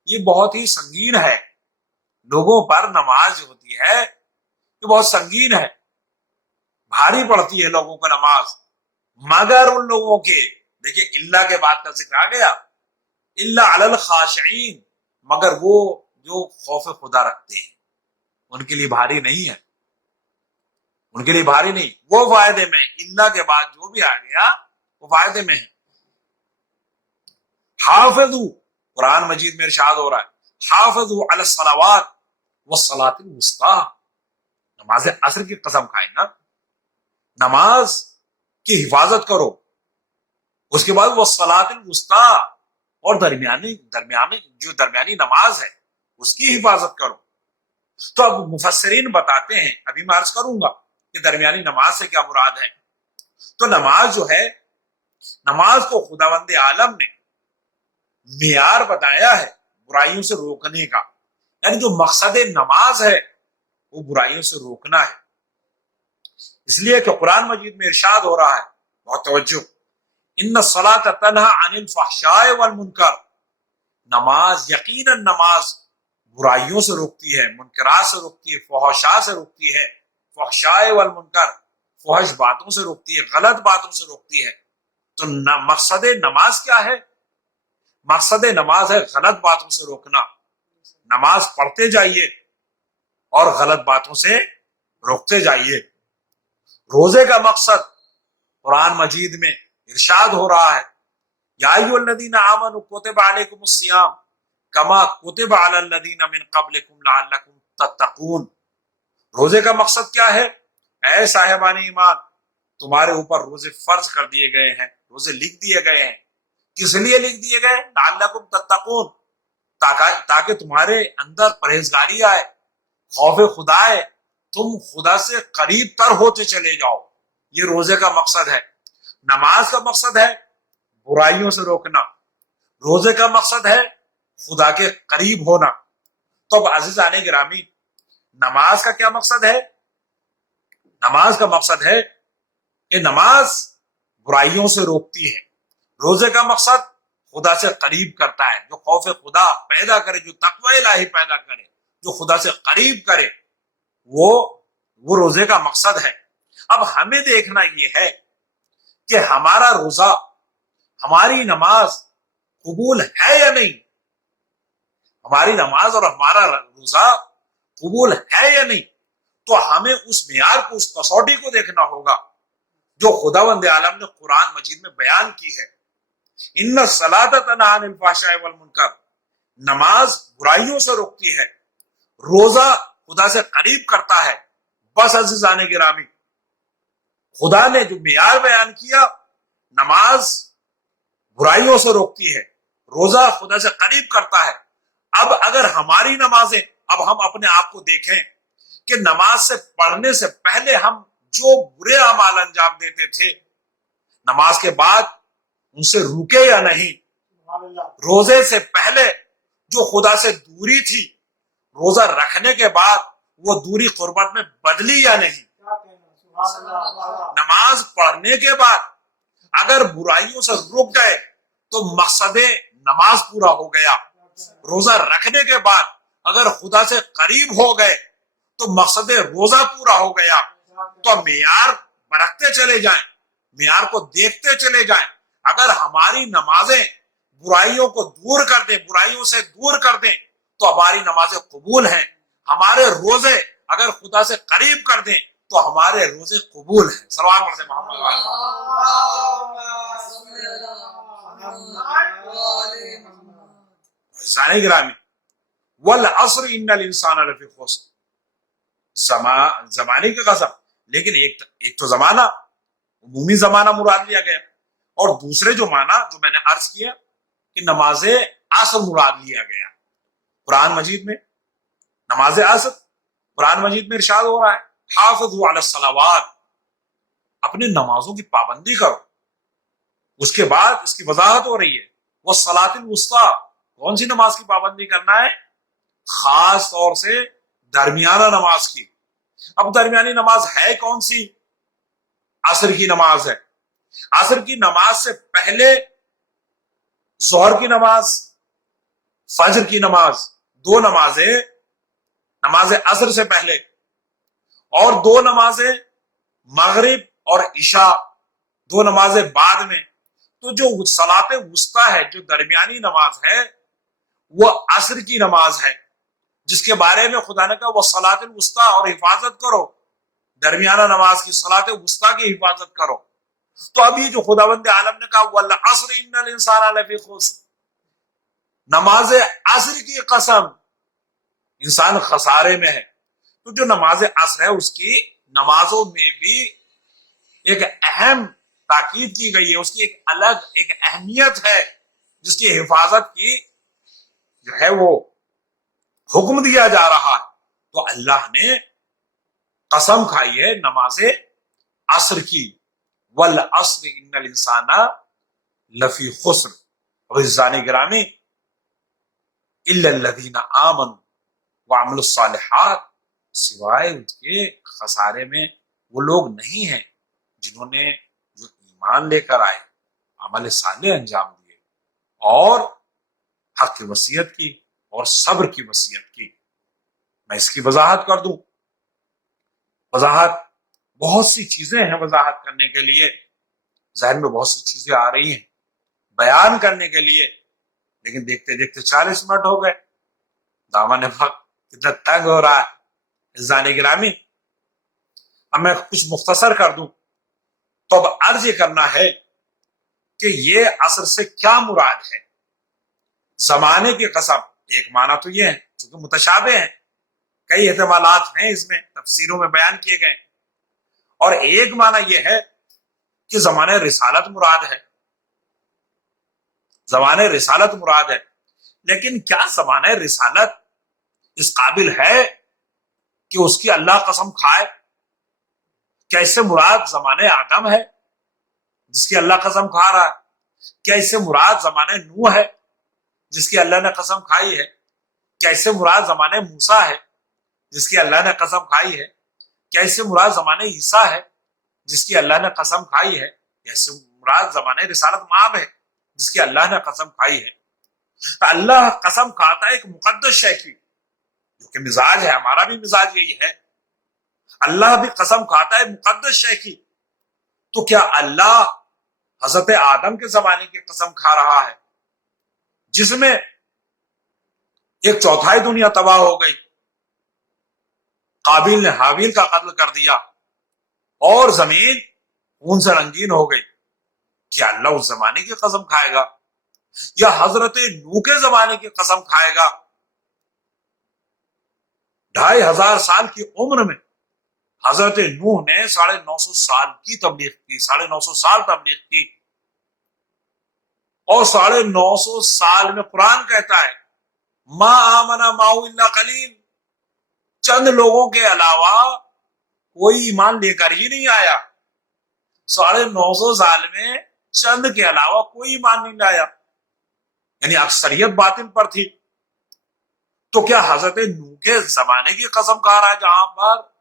یہ بہت ہی سنگین ہے، لوگوں پر نماز جو ہوتی ہے یہ بہت سنگین ہے، بھاری پڑتی ہے لوگوں کو نماز، مگر ان لوگوں کے، دیکھیں اللہ کے بعد کا ذکر آ گیا، الا علی الخاشعین، مگر وہ جو خوف خدا رکھتے ہیں ان کے لیے بھاری نہیں ہے، ان کے لیے بھاری نہیں، وہ فائدے میں، اللہ کے بعد جو بھی آ گیا وہ فائدے میں ہے۔ حافظوا، قرآن مجید میں ارشاد ہو رہا ہے حافظوا علی الصلوات والصلاۃ الوسطی، نماز عصر کی قسم کھائے نا، نماز کی حفاظت کرو، اس کے بعد والصلاۃ الوسطی، اور درمیانی نماز ہے اس کی حفاظت کرو۔ تو اب مفسرین بتاتے ہیں، ابھی میں عرض کروں گا کہ درمیانی نماز سے کیا مراد ہے۔ تو نماز جو ہے، نماز کو خداوند عالم نے معیار بتایا ہے برائیوں سے روکنے کا، یعنی جو مقصد نماز ہے وہ برائیوں سے روکنا ہے، اس لیے کہ قرآن مجید میں ارشاد ہو رہا ہے، بہت توجہ، ان الصلاۃ تنہی عن الفحشاء والمنکر، نماز، یقیناً نماز برائیوں سے روکتی ہے، منکرات سے روکتی ہے، فحشاء سے روکتی ہے، فحشاء والمنکر، فحش باتوں سے روکتی ہے، غلط باتوں سے روکتی ہے۔ تو مقصد نماز کیا ہے؟ مقصد نماز ہے غلط باتوں سے روکنا، نماز پڑھتے جائیے اور غلط باتوں سے روکتے جائیے۔ روزے کا مقصد قرآن مجید میں ارشاد ہو رہا ہے یا ایھا الذین آمنوا کتب علیکم الصیام کما کتب علی الذین من قبلکم لعلکم تتقون، روزے کا مقصد کیا ہے؟ اے صاحبان ایمان، تمہارے اوپر روزے فرض کر دیے گئے ہیں، روزے لکھ دیے گئے ہیں، کس لیے لکھ دیے گئے؟ لعلکم تتقون، تاکہ تمہارے اندر پرہیزگاری آئے، خوف خدا ہے، تم خدا سے قریب تر ہوتے چلے جاؤ، یہ روزے کا مقصد ہے۔ نماز کا مقصد ہے برائیوں سے روکنا، روزے کا مقصد ہے خدا کے قریب ہونا۔ تو اب عزیزان گرامی، نماز کا کیا مقصد ہے؟ نماز کا مقصد ہے کہ نماز برائیوں سے روکتی ہے، روزے کا مقصد خدا سے قریب کرتا ہے، جو خوف خدا پیدا کرے، جو تقوی الہی پیدا کرے، جو خدا سے قریب کرے، وہ روزے کا مقصد ہے۔ اب ہمیں دیکھنا یہ ہے کہ ہمارا روزہ، ہماری نماز قبول ہے یا نہیں، ہماری نماز اور ہمارا روزہ قبول ہے یا نہیں. تو ہمیں اس معیار کو، اس کسوٹی کو دیکھنا ہوگا جو خداوند عالم نے قرآن مجید میں بیان کی ہے. ان الصلاۃ تنہی عن الفحشاء والمنکر، نماز برائیوں سے روکتی ہے، روزہ خدا سے قریب کرتا ہے. بس عزیزان گرامی، خدا نے جو معیار بیان کیا، نماز برائیوں سے روکتی ہے، روزہ خدا سے قریب کرتا ہے. اب اگر ہماری نمازیں، اب ہم اپنے آپ کو دیکھیں کہ نماز سے پڑھنے سے پہلے ہم جو برے اعمال انجام دیتے تھے، نماز کے بعد ان سے روکے یا نہیں. روزے سے پہلے جو خدا سے دوری تھی، روزہ رکھنے کے بعد وہ دوری قربت میں بدلی یا نہیں. نماز پڑھنے کے بعد اگر برائیوں سے رک گئے تو مقصد نماز پورا ہو گیا. روزہ رکھنے کے بعد اگر خدا سے قریب ہو گئے تو مقصد روزہ پورا ہو گیا. تو معیار برتتے چلے جائیں، معیار کو دیکھتے چلے جائیں. اگر ہماری نمازیں برائیوں کو دور کر دیں، برائیوں سے دور کر دیں، تو ہماری نمازیں قبول ہیں. ہمارے روزے اگر خدا سے قریب کر دیں تو ہمارے روزے قبول ہیں. صلوات پڑھیں محمد علیہ گرامی. والعصر ان الانسان لفی خسر، زمانے کی قسم. لیکن ایک تو زمانہ، عمومی زمانہ مراد لیا گیا، اور دوسرے جو معنی جو میں نے عرض کیا کہ نماز عصر مراد لیا گیا. قرآن مجید میں نماز عصر، قرآن مجید میں ارشاد ہو رہا ہے حافظوا علی الصلوات، اپنی نمازوں کی پابندی کرو. اس کے بعد اس کی وضاحت ہو رہی ہے والصلاۃ الوسطیٰ، کون سی نماز کی پابندی کرنا ہے؟ خاص طور سے درمیانہ نماز کی. اب درمیانی نماز ہے کون سی؟ عصر کی نماز ہے. عصر کی نماز سے پہلے ظہر کی نماز، فجر کی نماز، دو نمازیں نماز عصر سے پہلے، اور دو نمازیں مغرب اور عشاء، دو نمازیں بعد میں. تو جو صلاۃ وسطیٰ ہے، جو درمیانی نماز ہے، وہ عصر کی نماز ہے، جس کے بارے میں خدا نے کہا وہ صلاۃ الوسطیٰ، اور حفاظت کرو درمیانہ نماز کی، صلاۃ وسطیٰ کی حفاظت کرو. تو ابھی جو خداوند عالم نے کہا والعصر ان الانسان لفی خسر، نماز عصر کی قسم، انسان خسارے میں ہے. تو جو نماز عصر ہے اس کی نمازوں میں بھی ایک اہم تاکید کی گئی ہے، اس کی ایک الگ ایک اہمیت ہے جس کی حفاظت کی جو ہے وہ حکم دیا جا رہا ہے. تو اللہ نے قسم کھائی ہے نماز عصر کی، والعصر ان الانسان لفی خسر. اور عزیزان گرامی، الا الذین آمنوا وعملوا الصالحات، سوائے ان کے خسارے میں وہ لوگ نہیں ہیں جنہوں نے جو ایمان لے کر آئے، عمل صالح انجام دیے، اور حق کی وصیت کی اور صبر کی وصیت کی. میں اس کی وضاحت کر دوں. وضاحت بہت سی چیزیں ہیں وضاحت کرنے کے لیے، ذہن میں بہت سی چیزیں آ رہی ہیں بیان کرنے کے لیے، لیکن دیکھتے دیکھتے 40 منٹ ہو گئے. دامن وقت کتنا تنگ ہو رہا ہے. عزیزان گرامی، اب میں کچھ مختصر کر دوں تو اب عرض یہ کرنا ہے کہ یہ عصر سے کیا مراد ہے. زمانے کی قسم، ایک معنی تو یہ ہے چونکہ متشابہ ہیں، کئی احتمالات ہیں اس میں، تفسیروں میں بیان کیے گئے، اور ایک معنی یہ ہے کہ زمانے رسالت مراد ہے، زمانے رسالت مراد ہے. لیکن کیا زمانے رسالت اس قابل ہے کہ اس کی اللہ قسم کھائے؟ کیا اس سے مراد زمانے آدم ہے جس کی اللہ قسم کھا رہا ہے؟ کیا اس سے مراد زمانے نوح ہے جس کی اللہ نے قسم کھائی ہے؟ کیا اس سے مراد زمانے موسیٰ ہے جس کی اللہ نے قسم کھائی ہے؟ کیا اس سے مراد زمانے عیسیٰ ہے جس کی اللہ نے قسم کھائی ہے؟ کیا اس سے مراد زمانے رسالت مآب ہے جس کی اللہ نے قسم کھائی ہے؟ اللہ قسم کھاتا ہے ایک مقدس شے کی، جو کہ مزاج ہے، ہمارا بھی مزاج یہی ہے. اللہ بھی قسم کھاتا ہے مقدس شے کی، تو کیا اللہ حضرت آدم کے زمانے کی قسم کھا رہا ہے جس میں 1/4 دنیا تباہ ہو گئی، قابیل نے حابیل کا قتل کر دیا اور زمین خون سے رنگین ہو گئی؟ کیا اللہ اس زمانے کی قسم کھائے گا یا حضرت نوح کے زمانے کی قسم کھائے گا؟ 2500 سال کی عمر میں حضرت نوح نے 950 سال کی تبلیغ کی، 950 سال تبلیغ کی، اور 950 سال میں قرآن کہتا ہے ما آمنا معه الا قلیل، چند لوگوں کے علاوہ کوئی ایمان لے کر ہی نہیں آیا۔ 950 سال میں چند کے علاوہ کوئی ایمان نہیں لایا، یعنی اکثریت باطل پر تھی۔ تو کیا حضرت نوح کے زمانے کی قسم کھا رہا ہے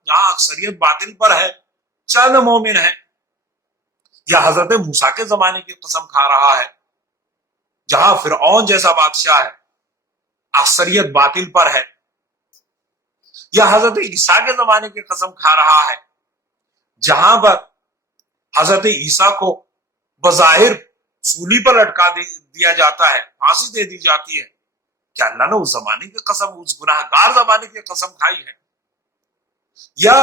جہاں اکثریت باطل پر ہے، چند مومن ہیں؟ یا حضرت موسیٰ کے زمانے کی قسم کھا رہا ہے جہاں فرعون جیسا بادشاہ ہے، اکثریت باطل پر ہے؟ یا حضرت عیسیٰ کے زمانے کی قسم کھا رہا ہے جہاں پر حضرت عیسیٰ کو بظاہر سولی پر لٹکا دیا جاتا ہے، پھانسی دے دی جاتی ہے؟ کیا اللہ نے اس زمانے کی قسم، اس گناہ گار زمانے کی قسم کھائی ہے؟ یا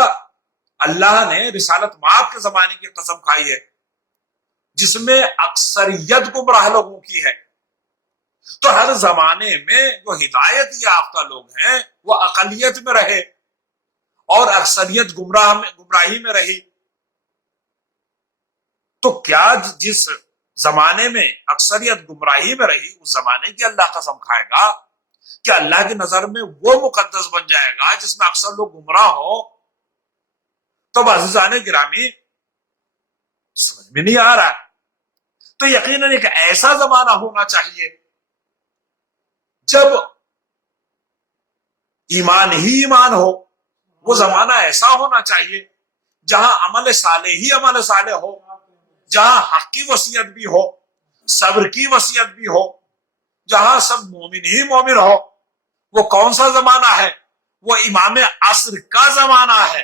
اللہ نے رسالت مآب کے زمانے کی قسم کھائی ہے جس میں اکثریت گمراہ لوگوں کی ہے؟ تو ہر زمانے میں جو ہدایت یافتہ لوگ ہیں وہ اقلیت میں رہے اور اکثریت گمراہی میں رہی۔ تو کیا جس زمانے میں اکثریت گمراہی میں رہی اس زمانے کی اللہ قسم کھائے گا؟ کیا اللہ کی نظر میں وہ مقدس بن جائے گا جس میں اکثر لوگ گمراہ ہوں؟ تو عزیزان گرامی سمجھ میں نہیں آ رہا۔ تو یقیناً ایک ایسا زمانہ ہونا چاہیے جب ایمان ہی ایمان ہو، وہ زمانہ ایسا ہونا چاہیے جہاں عمل صالح ہی عمل صالح ہو، جہاں حق کی وصیت بھی ہو، صبر کی وصیت بھی ہو، جہاں سب مومن ہی مومن ہو۔ وہ کون سا زمانہ ہے؟ وہ امام عصر کا زمانہ ہے۔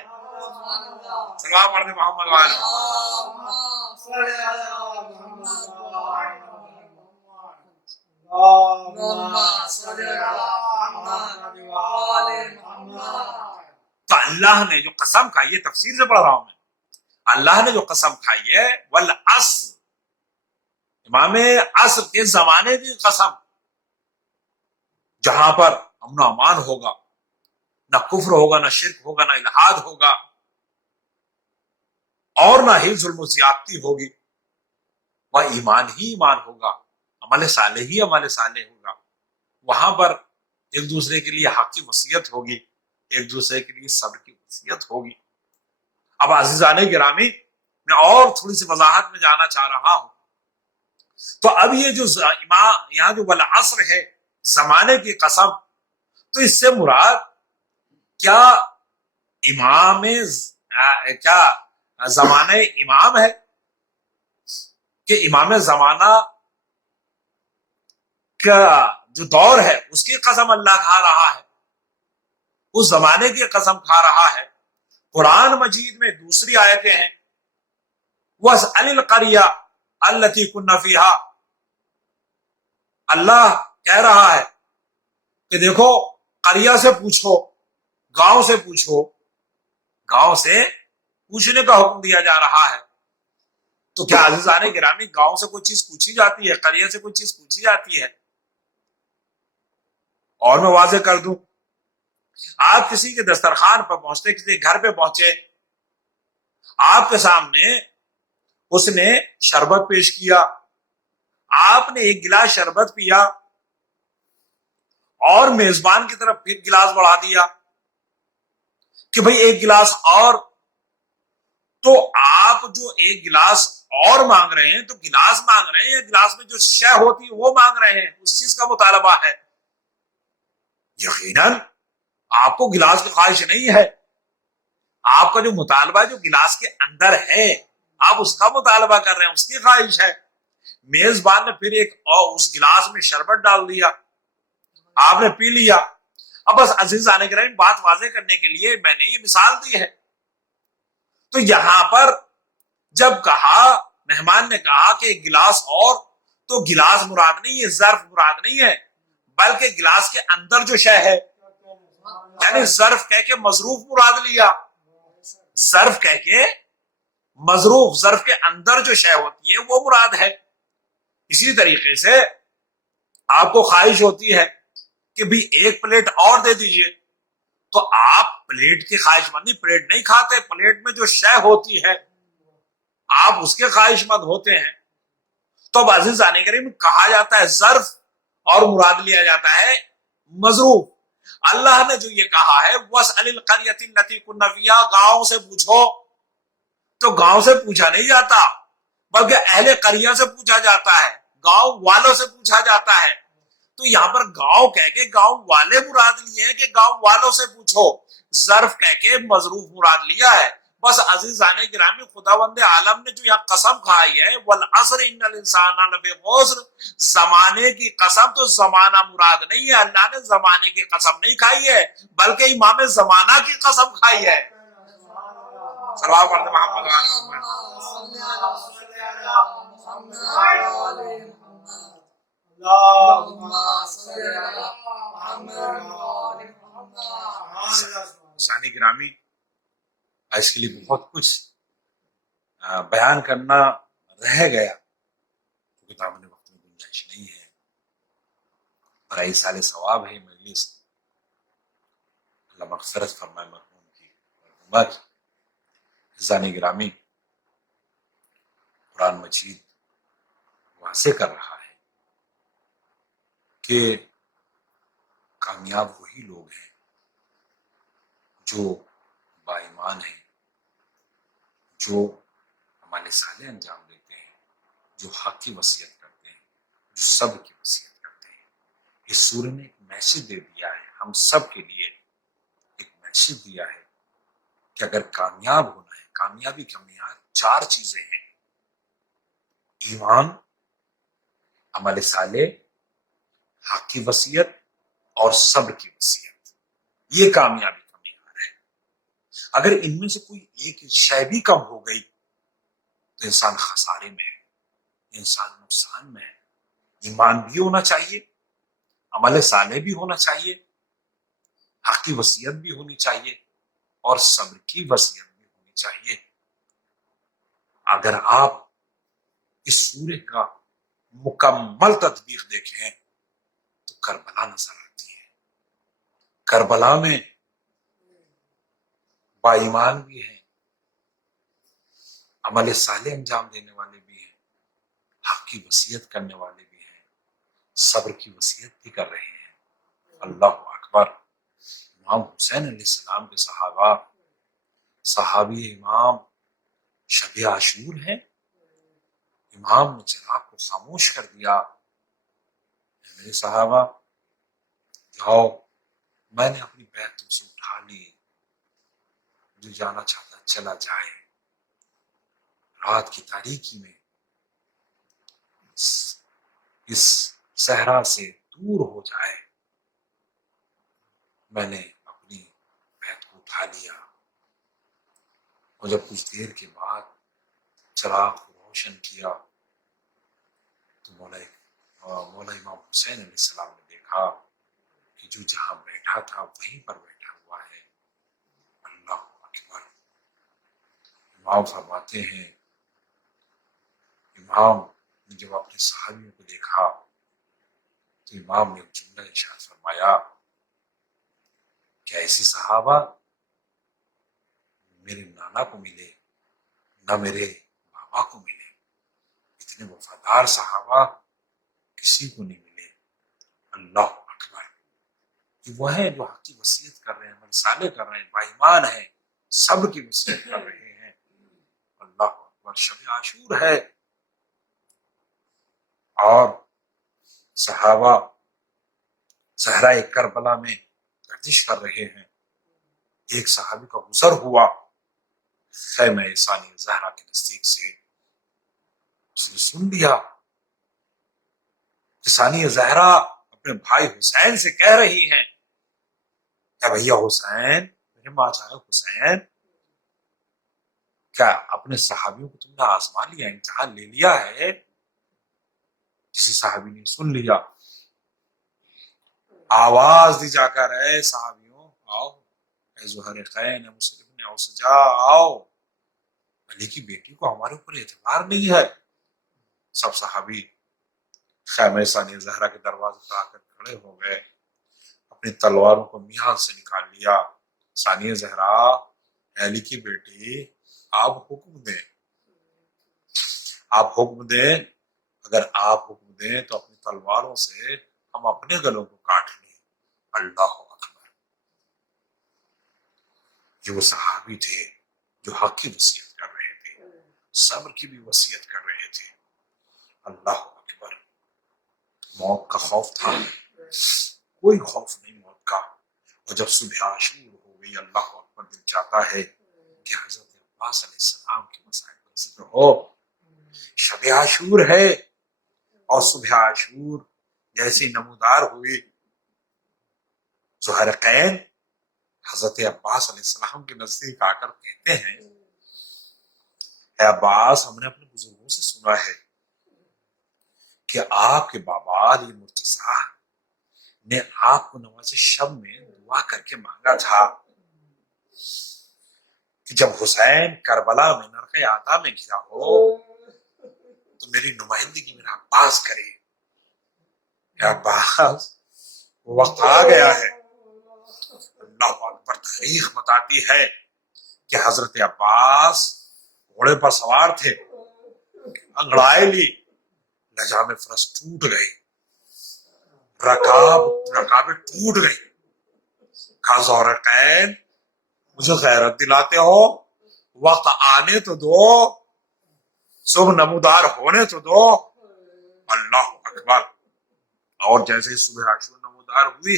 سلام علیہ محمد وعلیہ تو اللہ نے جو قسم کھائی ہے، تفسیر سے پڑھ رہا ہوں میں، اللہ نے جو قسم کھائی ہے والعصر، امام عصر کے زمانے کی قسم، جہاں پر امن و امان ہوگا، نہ کفر ہوگا، نہ شرک ہوگا، نہ الحاد ہوگا، اور نہ ہی ظلم و زیادتی ہوگی، وہ ایمان ہی ایمان ہوگا، عمل صالح ہی عمل صالح ہوگا۔ وہاں پر ایک دوسرے کے لیے حق کی وصیت ہوگی، ایک دوسرے کے لیے صبر کی وصیت ہوگی۔ اب عزیزان گرامی میں اور تھوڑی سی وضاحت میں جانا چاہ رہا ہوں۔ تو اب یہ جو یہاں جو والعصر ہے، زمانے کی قسم، تو اس سے مراد کیا امام کیا زمانہ امام ہے کہ امام زمانہ کا جو دور ہے اس کی قسم اللہ کھا رہا ہے، اس زمانے کی قسم کھا رہا ہے؟ قرآن مجید میں دوسری آیتیں ہیں، وَاسْأَلِ الْقَرْيَةَ الَّتِي كُنَّ فِيهَا، اللہ کہہ رہا ہے کہ دیکھو قریہ سے پوچھو، گاؤں سے پوچھو، گاؤں سے پوچھنے کا حکم دیا جا رہا ہے۔ تو کیا عزیزان گرامی گاؤں سے کوئی چیز پوچھی جاتی ہے، قریہ سے کوئی چیز پوچھی جاتی ہے؟ اور میں واضح کر دوں، آپ کسی کے دسترخوان پر پہنچتے، کسی کے گھر پہ پہنچے، آپ کے سامنے اس نے شربت پیش کیا، آپ نے ایک گلاس شربت پیا اور میزبان کی طرف پھر گلاس بڑھا دیا کہ بھئی ایک گلاس اور، تو آپ جو ایک گلاس اور مانگ رہے ہیں تو گلاس مانگ رہے ہیں یا گلاس میں جو شے ہوتی ہے وہ مانگ رہے ہیں؟ اس چیز کا مطالبہ ہے۔ یقیناً آپ کو گلاس کی خواہش نہیں ہے، آپ کا جو مطالبہ جو گلاس کے اندر ہے آپ اس کا مطالبہ کر رہے ہیں، اس کی خواہش ہے۔ میزبان نے پھر ایک اور اس گلاس میں شربت ڈال دیا، آپ نے پی لیا۔ اب بس عزیزان گرامی بات واضح کرنے کے لیے میں نے یہ مثال دی ہے تو یہاں پر جب کہا مہمان نے کہا کہ ایک گلاس اور، تو گلاس مراد نہیں ہے، ظرف مراد نہیں ہے، بلکہ گلاس کے اندر جو شے ہے، یعنی ظرف کہہ کے مظروف مراد لیا، ظرف کہہ کے مظروف، ظرف کے اندر جو شے ہوتی ہے وہ مراد ہے۔ اسی طریقے سے آپ کو خواہش ہوتی ہے کہ بھی ایک پلیٹ اور دے دیجئے، تو آپ پلیٹ کی خواہش مند نہیں، پلیٹ نہیں کھاتے، پلیٹ میں جو شے ہوتی ہے آپ اس کے خواہش مند ہوتے ہیں۔ تو اب عزیزان کریم کہا جاتا ہے ظرف اور مراد لیا جاتا ہے مظروف۔ اللہ نے جو یہ کہا ہے وَاسْأَلِ الْقَرْيَةِ الَّتِي كُنَّا فِيهَا، گاؤں سے پوچھو، تو گاؤں سے پوچھا نہیں جاتا بلکہ اہل قریہ سے پوچھا جاتا ہے، گاؤں والوں سے پوچھا جاتا ہے۔ تو یہاں پر گاؤں کہہ کے گاؤں والے مراد لیے ہیں کہ گاؤں والوں سے پوچھو، ظرف کہہ کے مظروف مراد لیا ہے۔ بس عزیزان گرامی خداوند عالم نے جو یہاں قسم کھائی ہے والعصر ان الانسان لفی خسر، زمانے کی قسم، تو زمانہ مراد نہیں ہے، اللہ نے زمانے کی قسم نہیں کھائی ہے بلکہ امام زمانہ کی قسم کھائی ہے۔ صلوات علی محمد و علی محمد۔ ثانی گرامی اس کے لیے بہت کچھ بیان کرنا رہ گیا، کتاب نے وقت میں گنجائش نہیں ہے، اور ایسال ثواب ہے مجلس، اللہ مغفرت فرمائے مرحوم کی مرحومت۔ ثانی گرامی قرآن مجید واضح کر رہا ہے کہ کامیاب وہی لوگ ہیں جو با ایمان ہیں، جو عمل صالح انجام دیتے ہیں، جو حق کی وصیت کرتے ہیں، جو صبر کی وصیت کرتے ہیں۔ اس سورہ نے ایک میسج دے دیا ہے، ہم سب کے لیے ایک میسج دیا ہے کہ اگر کامیاب ہونا ہے، کامیابی کا معیار 4 چیزیں ہیں: ایمان، عمل صالح، حق کی وصیت اور صبر کی وصیت۔ یہ کامیابی کا معیار ہے۔ اگر ان میں سے کوئی ایک شے بھی کم ہو گئی تو انسان خسارے میں ہے، انسان نقصان میں ہے۔ ایمان بھی ہونا چاہیے، عمل صالح بھی ہونا چاہیے، حق کی وصیت بھی ہونی چاہیے اور صبر کی وصیت بھی ہونی چاہیے۔ اگر آپ اس سورہ کا مکمل تطبیق دیکھیں تو کربلا نظر آتی ہے۔ کربلا میں با ایمان بھی ہیں، عمل صالح انجام دینے والے بھی ہیں، حق کی وصیت کرنے والے بھی ہیں، صبر کی وصیت بھی کر رہے ہیں۔ اللہ اکبر۔ امام حسین علیہ السلام کے صحابہ، صحابی امام شب عاشور ہیں، امام نے چراغ کو خاموش کر دیا، میرے صحابہ جاؤ، میں نے اپنی بیعت تم سے اٹھا لی، جو جانا چاہتا چلا جائے، رات کی تاریکی میں اس صحرا سے دور ہو جائے۔ میں نے اپنی بیعت کو اٹھا لیا، اور جب کچھ دیر کے بعد چراغ کو روشن کیا تو مولا امام حسین علیہ السلام نے دیکھا کہ جو جہاں بیٹھا تھا وہیں پر بیٹھا ہوا ہے۔ اللہ اکبر۔ امام فرماتے ہیں، امام نے جب اپنے صحابیوں کو دیکھا تو امام نے جملہ ارشاد فرمایا کہ ایسے صحابہ میرے نانا کو ملے نہ میرے بابا کو ملے، اتنے وفادار صحابہ کسی کو نہیں ملے۔ اللہ اکبر۔ کہ وہ ہیں جو حق کی وصیت کر رہے ہیں، عمل صالح کر رہے ہیں، با ایمان ہیں، صبر کی وصیت کر رہے ہیں۔ اللہ اکبر۔ شب عاشور ہے اور صحابہ صحرائے کربلا میں گردش کر رہے ہیں۔ ایک صحابی کا گزر ہوا خیمہ ثانی زہرا کے نزدیک سے، اس نے سن لیا کہ ثانی زہرا اپنے بھائی حسین سے کہہ رہی ہیں کہ بھیا حسین، میرے ماں جائے حسین، کیا اپنے صحابیوں کو تم نے آزما لیا, امتحان لے لیا ہے؟ کسی صحابی نے سن لیا, آواز دی جا کر, اے صحابیوں آؤ, اے زہرقین, اے مسلم نے اوسجا آؤ, علی کی بیٹی کو ہمارے اوپر اعتبار نہیں ہے. سب صحابی خیمہ ثانیہ زہرا کے دروازے پر آ کر کھڑے ہو گئے, اپنی تلواروں کو میان سے نکال لیا. ثانیہ زہرا, علی کی بیٹی, آپ حکم دیں, آپ حکم دیں, اگر آپ حکم دیں تو اپنی تلواروں سے ہم اپنے گلوں کو کاٹ لیں. اللہ اکبر. یہ وہ صحابی تھے جو حق کی وصیت کر رہے تھے, صبر کی بھی وصیت کر رہے تھے. اللہ اکبر. موت کا خوف تھا, کوئی خوف نہیں موت کا. اور جب صبح عاشور ہو گئی, اللہ اکبر, دل چاہتا ہے کہ حضرت عباس علیہ السلام کی مسائل کا ذکر ہو. شب عاشور ہے اور صبح عاشور جیسی نمودار ہوئی, زہرقین حضرت عباس علیہ السلام کے نزدیک آ کر کہتے ہیں, اے عباس, ہم نے اپنے بزرگوں سے سنا ہے کہ آپ کے بابا علی مرتضیٰ نے آپ کو نماز شب میں دعا کر کے مانگا تھا کہ جب حسین کربلا میں نرق عطا میں گرا ہو تو میری نمائندگی میرا عباس کرے. اے عباس, وقت آ گیا ہے. اللہ اکبر. تاریخ بتاتی ہے کہ حضرت عباس گھوڑے پر سوار تھے, انگڑائے لی, لجام فرس ٹوٹ گئی, رکابیں ٹوٹ گئی. کہا زہرقین, مجھے غیرت دلاتے ہو, وقت آنے تو دو, صبح نمودار ہونے تو دو. اللہ اکبر. اور جیسے صبح عاشور نمودار ہوئی,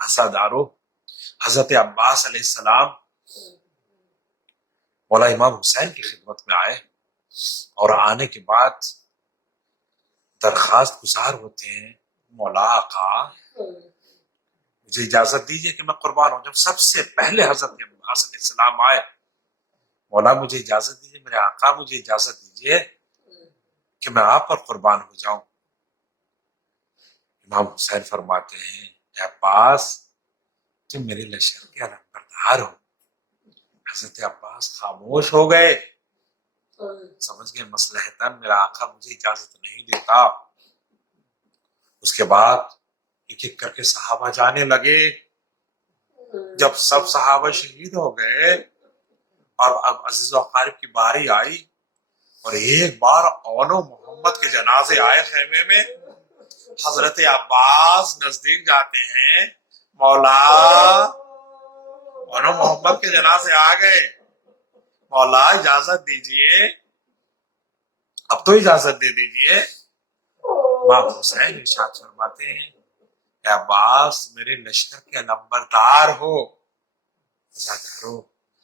عزادارو, حضرت عباس علیہ السلام مولا امام حسین کی خدمت میں آئے, اور آنے کے بعد درخواست گزار ہوتے ہیں, مولا آقا مجھے اجازت دیجئے کہ میں قربان ہوں. جب سب سے پہلے حضرت عباس علیہ السلام آئے, مولا مجھے اجازت دیجئے, میرے آقا مجھے اجازت دیجئے کہ میں آپ پر قربان ہو جاؤں. امام حسین فرماتے ہیں, اے عباس, تم میرے لشکر کے علمبردار ہو. حضرت عباس خاموش ہو گئے, سمجھ گئے مصلحتاً میرا آقا مجھے اجازت نہیں دیتا. اس کے بعد ایک ایک کر کے صحابہ جانے لگے. جب سب صحابہ شہید ہو گئے اور اب عزیز و اقارب کی باری آئی, اور ایک بار اونو محمد کے جنازے آئے خیمے میں, حضرت عباس نزدیک جاتے ہیں, مولا اونو محمد کے جنازے آ گئے, مولا اجازت دیجئے, اب تو اجازت دے دیجئے. امام حسین ارشاد فرماتے ہیں, اے عباس میرے لشکر کے علمبردار ہو. عزادارو,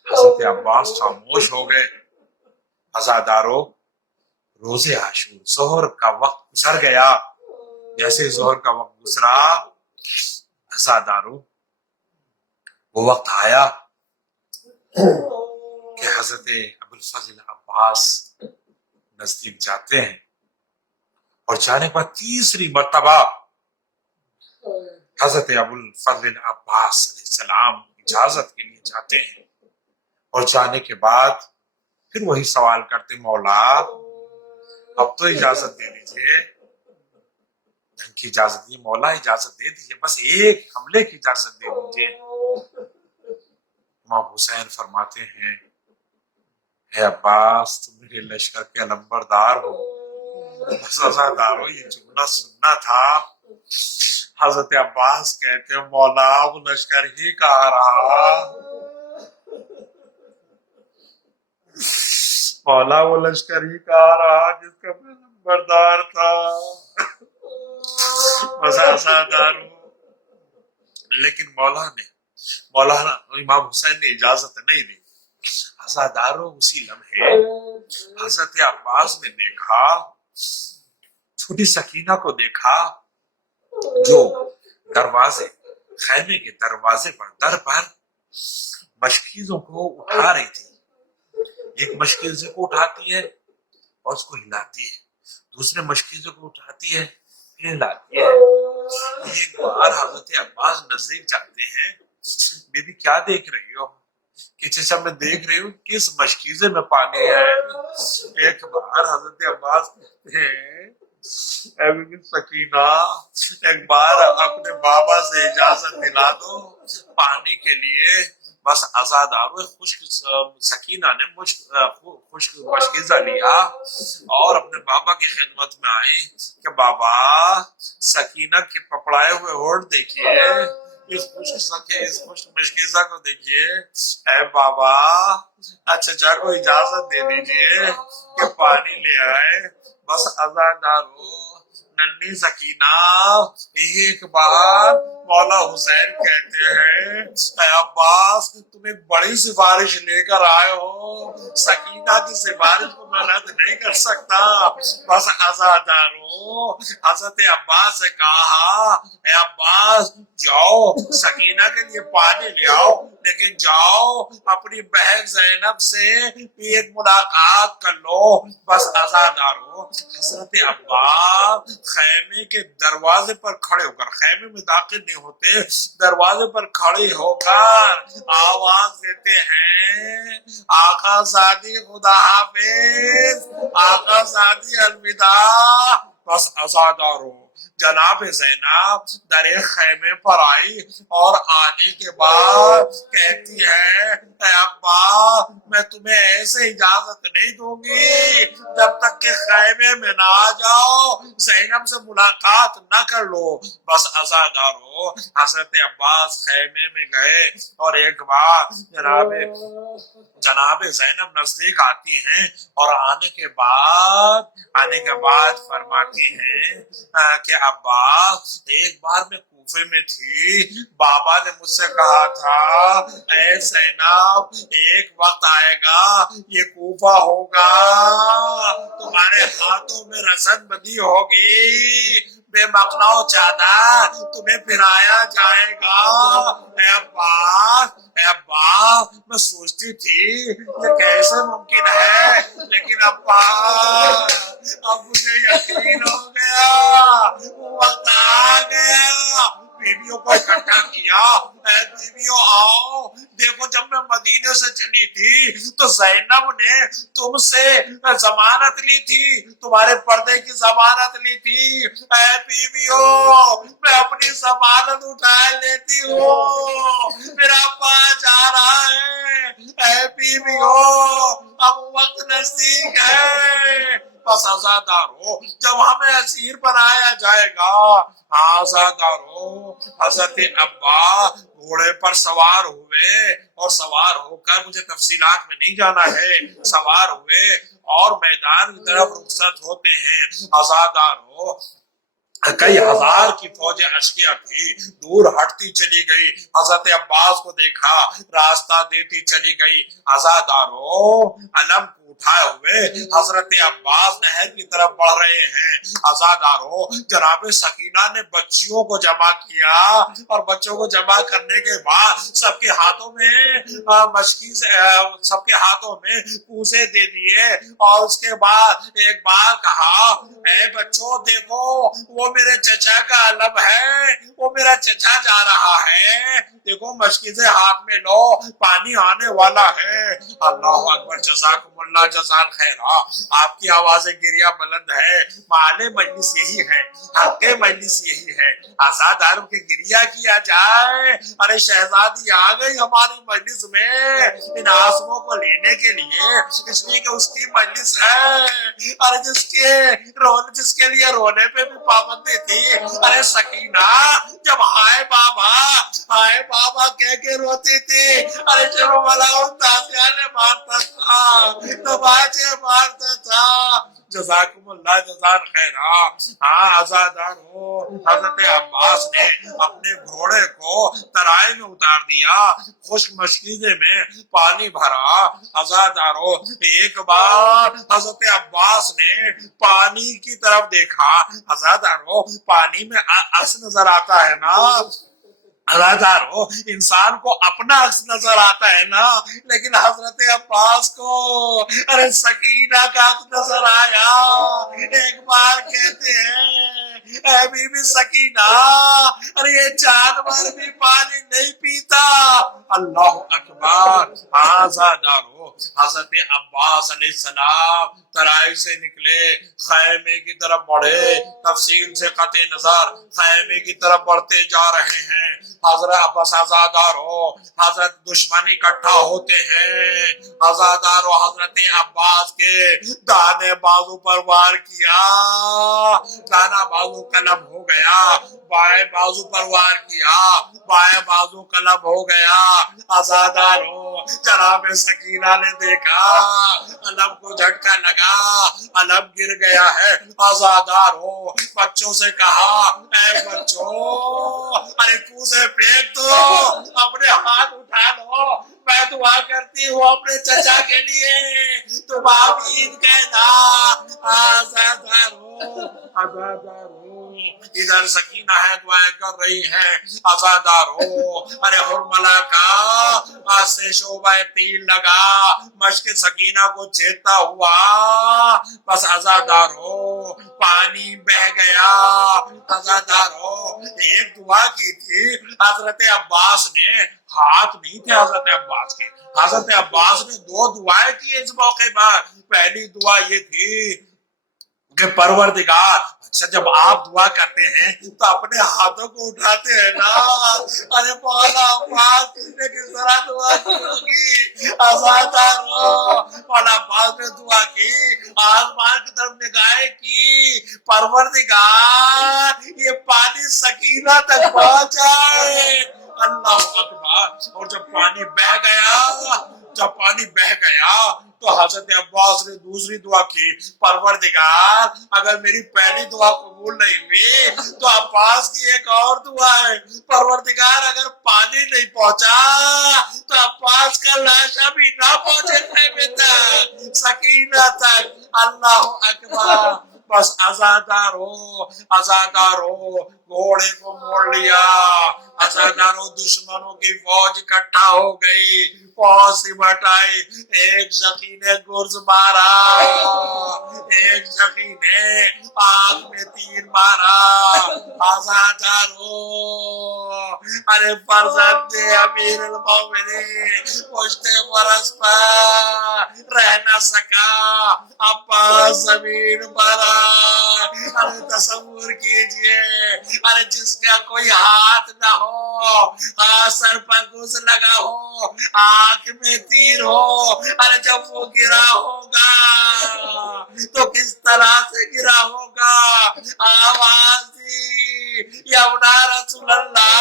حضرت عباس خاموش ہو گئے. عزادارو, روز عاشور ظہر کا وقت گزر گیا. جیسے ظہر کا وقت گزرا, عزادارو, وہ وقت آیا کہ حضرت ابوالفضل عباس نزدیک جاتے ہیں, اور جانے کے بعد تیسری مرتبہ حضرت ابوالفضل عباس علیہ السلام اجازت کے لیے جاتے ہیں, اور جانے کے بعد پھر وہی سوال کرتے, مولا اب تو اجازت دے دیجئے. جنگ کی اجازت دی, مولا اجازت دے دیجئے, بس ایک حملے کی اجازت دے دیجئے. امام حسین فرماتے ہیں, اے عباس تم میرے لشکر کے علمبردار ہو. بس عزادارو, یہ جملہ سننا تھا. حضرت عباس کہتے ہیں, مولا وہ لشکر ہی کہا رہا, مولا وہ لشکر ہی کہا رہا جس کا میں نمبردار تھا. بس عزادارو, لیکن مولانا امام حسین نے اجازت نہیں دی. عزادارو, اسی لمحے حضرت عباس نے دیکھا, چھوٹی سکینہ کو دیکھا جو دروازے, خیمے کے دروازے پر, در پر مشکیزوں کو اٹھا رہی تھی. ایک مشکیزے کو اٹھاتی ہے اور اس کو ہلاتی ہے، دوسرے مشکیزے کو اٹھاتی ہے پھر ہلاتی ہے۔ ایک بار حضرت عباس نزدیک جاتے ہیں، بی بی کیا دیکھ رہی ہو؟ کہ چچا میں دیکھ رہی ہوں کس مشکیزے میں پانی ہے۔ ایک بار حضرت عباس کہتے ہیں اے بی بی سکینہ، ایک بار اپنے بابا سے اجازت دلا دو پانی کے لیے۔ بس آزادارو خشک سکینہ نے خشک مشکیزہ لیا اور اپنے بابا کی خدمت میں آئی کہ بابا سکینہ کے پپڑائے ہوئے ہونٹ دیکھیے، اس خشک مشکیزہ کو دیکھیے، اے بابا چچا کو اجازت دے دیجئے کہ پانی لے آئے۔ بس آزادارو ننھی سکینہ ایک بار مولا حسین کہتے ہیں اے عباس تم ایک بڑی سفارش لے کر آئے ہو، سکینہ کی سفارش کو میں رد نہیں کر سکتا۔ بس عزادارو حضرت عباس سے کہا اے عباس جاؤ سکینہ کے لیے پانی لے آؤ، لیکن جاؤ اپنی بہن زینب سے ایک ملاقات کر لو۔ بس عزادارو حضرت عباس خیمے کے دروازے پر کھڑے ہو کر، خیمے میں داخل نہیں ہوتے، دروازے پر کھڑے ہو کر آواز دیتے ہیں آقا زادی خدا حافظ، آقا زادی الوداع۔ بس عزادارو جناب زینب در خیمے پر آئی اور آنے کے بعد کہتی ہے اے ابا میں تمہیں ایسے اجازت نہیں دوں گی جب تک کہ خیمے میں نہ آ جاؤ، زینب سے ملاقات نہ کر لو۔ بس عزادارو حضرت عباس خیمے میں گئے اور ایک بار جناب زینب نزدیک آتی ہیں اور آنے کے بعد فرماتی ہیں کہ ابا ایک بار میں کوفے میں تھی، بابا نے مجھ سے کہا تھا اے زینب ایک وقت آئے گا یہ کوفہ ہوگا، تمہارے ہاتھوں میں رسد بندی ہوگی، بے مقنع و چادر تمہیں پہنایا جائے گا۔ اے ابا میں سوچتی تھی یہ کیسے ممکن ہے، لیکن ابا اب مجھے یقین ہو گیا، وقت آ گیا۔ بیویوں کو اکٹھا کیا، اے بیویوں آؤ دیکھو جب میں مدینے سے چلی تھی تو زینب نے تم سے ضمانت لی تھی، تمہارے پردے کی ضمانت لی تھی، اے بیویوں میں اپنی ضمانت اٹھا لیتی ہوں، میرا پاس جا رہا ہے، اے بیویوں اب وقت نزدیک ہے۔ بس عزادارو جب ہمیں اسیر بنایا جائے گا، عزادارو حضرت ابا گھوڑے پر سوار ہوئے اور سوار ہو کر، مجھے تفصیلات میں نہیں جانا ہے، سوار ہوئے اور میدان کی طرف رخصت ہوتے ہیں۔ عزادارو کئی ہزار کی فوج اشکیا تھی، دور ہٹتی چلی گئی، حضرت عباس کو دیکھا راستہ دیتی چلی گئی۔ عزادارو علم کو اٹھائے ہوئے حضرت عباس نہر کی طرف بڑھ رہے ہیں۔ عزادارو جناب سکینہ نے بچیوں کو جمع کیا اور بچوں کو جمع کرنے کے بعد سب کے ہاتھوں میں کوسے دے دیے اور اس کے بعد ایک بار کہا اے بچوں دیکھو وہ میرے چچا کا علم ہے، وہ میرا چچا جا رہا ہے، دیکھو مشکیزیں ہاتھ میں لو پانی آنے والا ہے۔ اللہ اکبر، جزاکم اللہ جزاک خیرہ۔ آپ کی آواز گریہ بلند ہے، مال مجلس یہی ہے، حق مجلس یہی ہے، عزاداروں کے گریہ کیا جائے۔ ارے شہزادی آ گئی ہماری مجلس میں ان آنسوؤں کو لینے کے لیے، اس لیے کہ اس کی مجلس ہے۔ ارے جس کے لیے رونے پہ بھی پابندی تھی، ارے سکینہ جب ہائے بابا کہہ کے روتی تھی، ارے جب ملاؤں تازیہ نے مارتا تھا تو باجے مارتا تھا۔ جزاکم اللہ جزاک خیرہ۔ عزادار ہو حضرت عباس نے اپنے گھوڑے کو ترائی میں اتار دیا، خشک مشکیزے میں پانی بھرا۔ عزادارو ایک بار حضرت عباس نے پانی کی طرف دیکھا، عزادارو پانی میں نظر آتا ہے نا، ادادار ہو انسان کو اپنا عکس نظر آتا ہے نا، لیکن حضرت عباس کو ارے سکینہ کا عکس نظر آیا۔ ایک بار کہتے ہیں اے بی بی سکینہ، ارے یہ جانور بھی پانی نہیں پیتا۔ اللہ اکبر۔ آزادار ہو حضرت عباس علیہ السلام ترائی سے نکلے، خیمے کی طرف بڑھے، تفصیل سے قطع نظر خیمے کی طرف بڑھتے جا رہے ہیں۔ حضرت عباس آزادار ہو، حضرت دشمن اکٹھا ہوتے ہیں، آزادار ہو حضرت عباس کے دانے بازو پر وار کیا، دانا بازو قلم ہو گیا، بائیں بازو پر وار کیا، بائیں بازو قلم ہو گیا۔ آزادار ہو جناب سکینہ نے دیکھا علم کو جھٹکا لگا، علم گر گیا ہے۔ آزادار ہو بچوں سے کہا اے بچوں ارے کنویں سے پھینک دو، اپنے ہاتھ اٹھا لو، میں دعا کرتی ہوں اپنے چچا کے لیے، تم آمین کہنا۔ آزادار ہو، آزادار ہو، ادھر سکینہ ہے دعائیں کر رہی ہیں۔ آزادار ہو ارے حرملہ کا آج سے شعبہ تیر لگا، مشق سکینہ کو چھیدتا ہوا، بس آزادار ہو پانی بہ گیا۔ آزادار ہو ایک دعا کی تھی حضرت عباس نے، ہاتھ نہیں تھے حضرت عباس کے، حضرت عباس نے دو دعائیں کی اس موقع پر۔ پہلی دعا یہ تھی کہ پروردگار، اچھا جب آپ دعا کرتے ہیں تو اپنے ہاتھوں کو اٹھاتے ہیں نا، ارے مولا عباس نے کس طرح دعا کی ہوگی۔ آزادار ہو مولا عباس نے دعا کی، آسمان کی طرف نگاہیں کی، پروردگار یہ پانی سکینہ تک پہنچ جائے۔ اللہ اکبر۔ اور جب پانی بہ گیا، جب پانی بہ گیا تو حضرت عباس نے دوسری دعا کی، پروردگار اگر میری پہلی دعا قبول نہیں ہوئی تو عباس کی ایک اور دعا ہے، پروردگار اگر پانی نہیں پہنچا تو عباس کا لاشا بھی نہ پہنچے خیمے تک، سکینہ تک۔ اللہ اکبر۔ بس آزادار ہو، آزادار ہو گھوڑے کو موڑ لیا، آزادار ہو دشمنوں کی فوج اکٹھا ہو گئی، فوج سمٹ آئی، ایک شقی نے گرز مارا، ایک شقی نے آنکھ میں تیر مارا۔ آزادار ہو ارے فرزند امیر المومنین پشت فرس پر رہ نہ سکا، عباس زمین پر آئے۔ ارے تصور کیجئے ارے جس کا کوئی ہاتھ نہ ہو، سر پر گوز لگا ہو، آنکھ میں تیر ہو، ارے جب وہ گرا ہوگا تو کس طرح سے گرا ہوگا۔ آواز دی یونا رسول اللہ،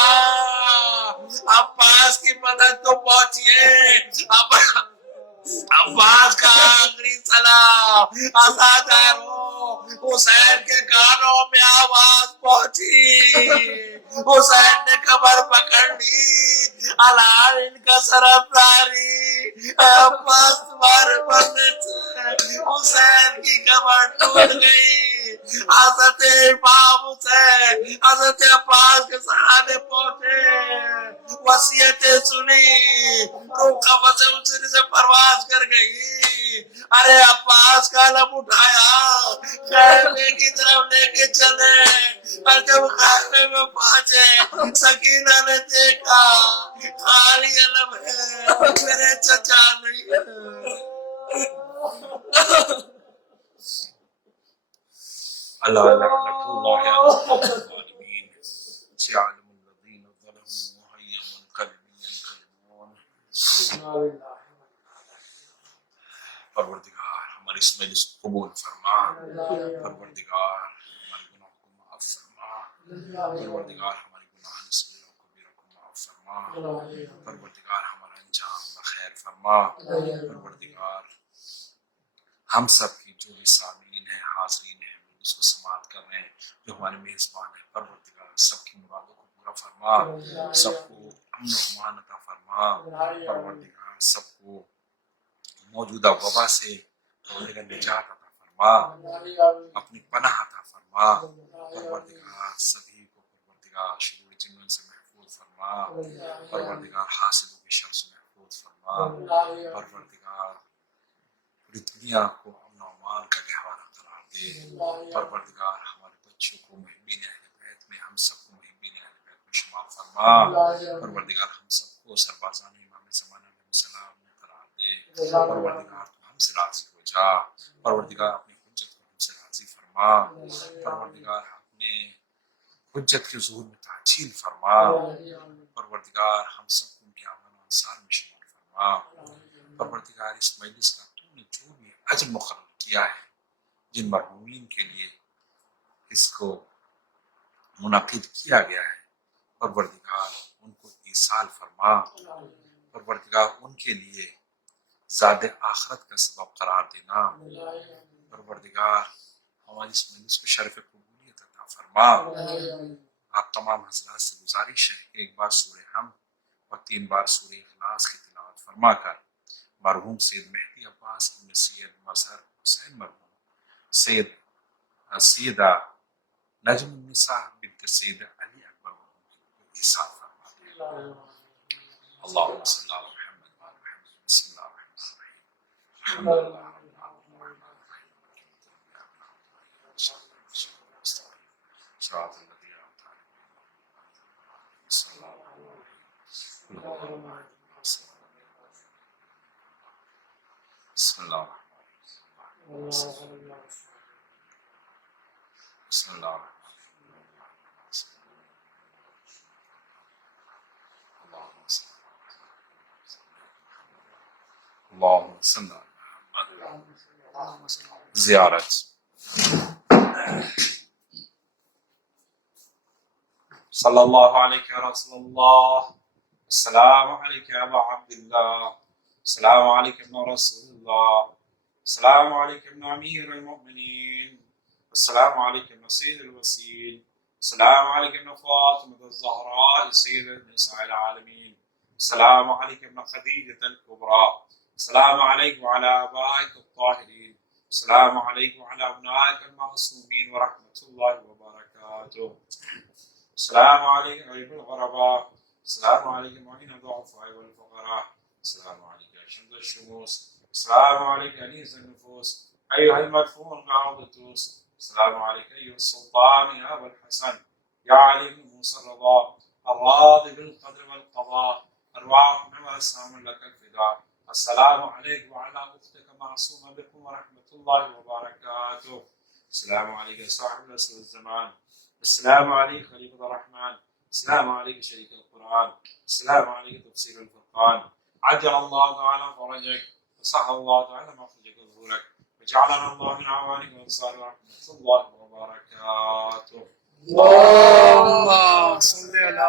عباس کی مدد تو پہنچیے، عباس کا آخری سلام۔ آزادار ہو حسین کے کانوں میں آواز پہنچی، حسین نے کمر پکڑ لی، الان ان کا سرفداری، عباس تمہارے مرنے سے حسین کی کمر ٹوٹ گئی۔ حضرت امام حسین حضرت عباس کے سرانے پہنچے، وصیتیں سنی، روح قبض سے پرواز کر گئی۔ ارے عباس کا علم اٹھایا، خیمے کی طرف لے کے چلے، اور جب خیمے میں پہنچے سکینہ نے دیکھا خالی علم ہے، میرے چچا نہیں ہے۔ اللہ لعنت اللہ علی الظالمین، سيعلم الذين ظلموا وهي منقلب ينقلبون۔ پروردگار ہماری اس مجلس کو قبول فرما، پروردگار ہمارے گناہوں کو معاف فرما، پروردگار ہمارے گناہوں صغیرہ و کبیرہ کو معاف فرما، پروردگار ہمارا انجام بخیر فرما، پروردگار ہم سب کی جو بھی سامعین ہیں حاضرین ہیں اس کو سماعت کر رہے ہیں، جو ہمارے میزبان ہیں، پروردگار سب کی مرادوں کو پورا فرما، سب کو امن و امان عطا فرما، پروردگار سب کو موجودہ وبا سے پروردگار نجات عطا فرما، اپنی پناہ عطا فرما، پروردگار سبھی کو پروردگار شرور جنوں سے محفوظ محفوظ فرما، پروردگار حاسدوں کی شر سے محفوظ فرما، پروردگار پوری دنیا کو امن و امان کا گہوارہ قرار دے، پروردگار ہمارے بچوں کو محبین اہل بیت میں، ہم سب کو محبین اہل بیت میں شمار فرما، پروردگار ہم سب کو سربازان امام زمان علیہ السلام میں قرار دے، پروردگار تو ہم سے راضی ہو جا، پروردگار اپنی حجت کو ہم سے راضی فرما، پروردگار اپنے حجت کے ظہور میں تعجیل فرما، پروردگار ہم سب کو ان کے امن و انصار میں شمار فرما، پروردگار اس مجلس کا تو نے جو بھی اجر مقرر کیا ہے، جن مرحومین کے لیے اس کو منعقد کیا گیا ہے، پروردگار ان کو ایصال فرما، پروردگار ان کے لیے زاد آخرت کا سبب قرار دینا، پروردگار ہماری اس مجلس کو شرف قبولیت عطا فرما۔ آپ تمام حضرات سے گزارش ہے کہ ایک بار سورہ حمد اور 3 بار سورہ اخلاص کی تلاوت فرما کر مرحوم سید مہدی عباس ابن سید مظہر حسین مرحوم سیدہ نجم النساء بنت سید علی اکبر مرحوم کو ایصال فرما دے۔ اللہم صلی علی محمد وعلی محمد، بسم اللہ الرحمن الرحیم، الحمد للہ رب العالمین، صراط الذین انعمت علیہم، صلی اللہ علیہ وسلم، بسم اللہ الرحمن الرحیم، بسم اللہ الرحمن اللہم صلی علی محمد۔ زیارت صلی اللہ علیہ یا رسول اللہ، السلام علیکم یا ابا عبداللہ، السلام علیکم یا رسول اللہ، السلام علیکم یا امیر المؤمنین، السلام علیکم یا سید الوسیل، السلام علیکم یا فاطمة الزہراء سید النساء العالمین، السلام علیکم یا خدیجة الکبریٰ، السلام علیکم وعلی آبائک الطاہرین، السلام علیکم وعلی ابنائک المعصومین ورحمۃ اللہ وبرکاتہ، السلام علیکم ایھا الغرباء، السلام علیکم معین الضعفاء والفقراء، السلام علیکم اشد الشموس، السلام علیکم انیس النفوس، ایھا المدفون قاعد الطوس، السلام علیکم ایھا السلطان یا ابا الحسن یا علی بن موسى الرضا الراضی بالقدر والقضاء، ارواحنا واسلام لك الفداء، السلام علیکم وعلی اختک معصومہ بكم ورحمۃ اللہ وبرکاتہ، السلام علیکم صاحب العصر والزمان، السلام علیکم خلیفۃ الرحمن، السلام علیکم شریک القرآن، السلام علیکم تفسیر الفرقان، عجل اللہ تعالی فرجک وصح اللہ تعالی مخرجک وظہورک وجعلنا اللہ من عوانک وانصار ورحمۃ اللہ وبرکاتہ۔ اللهم صل على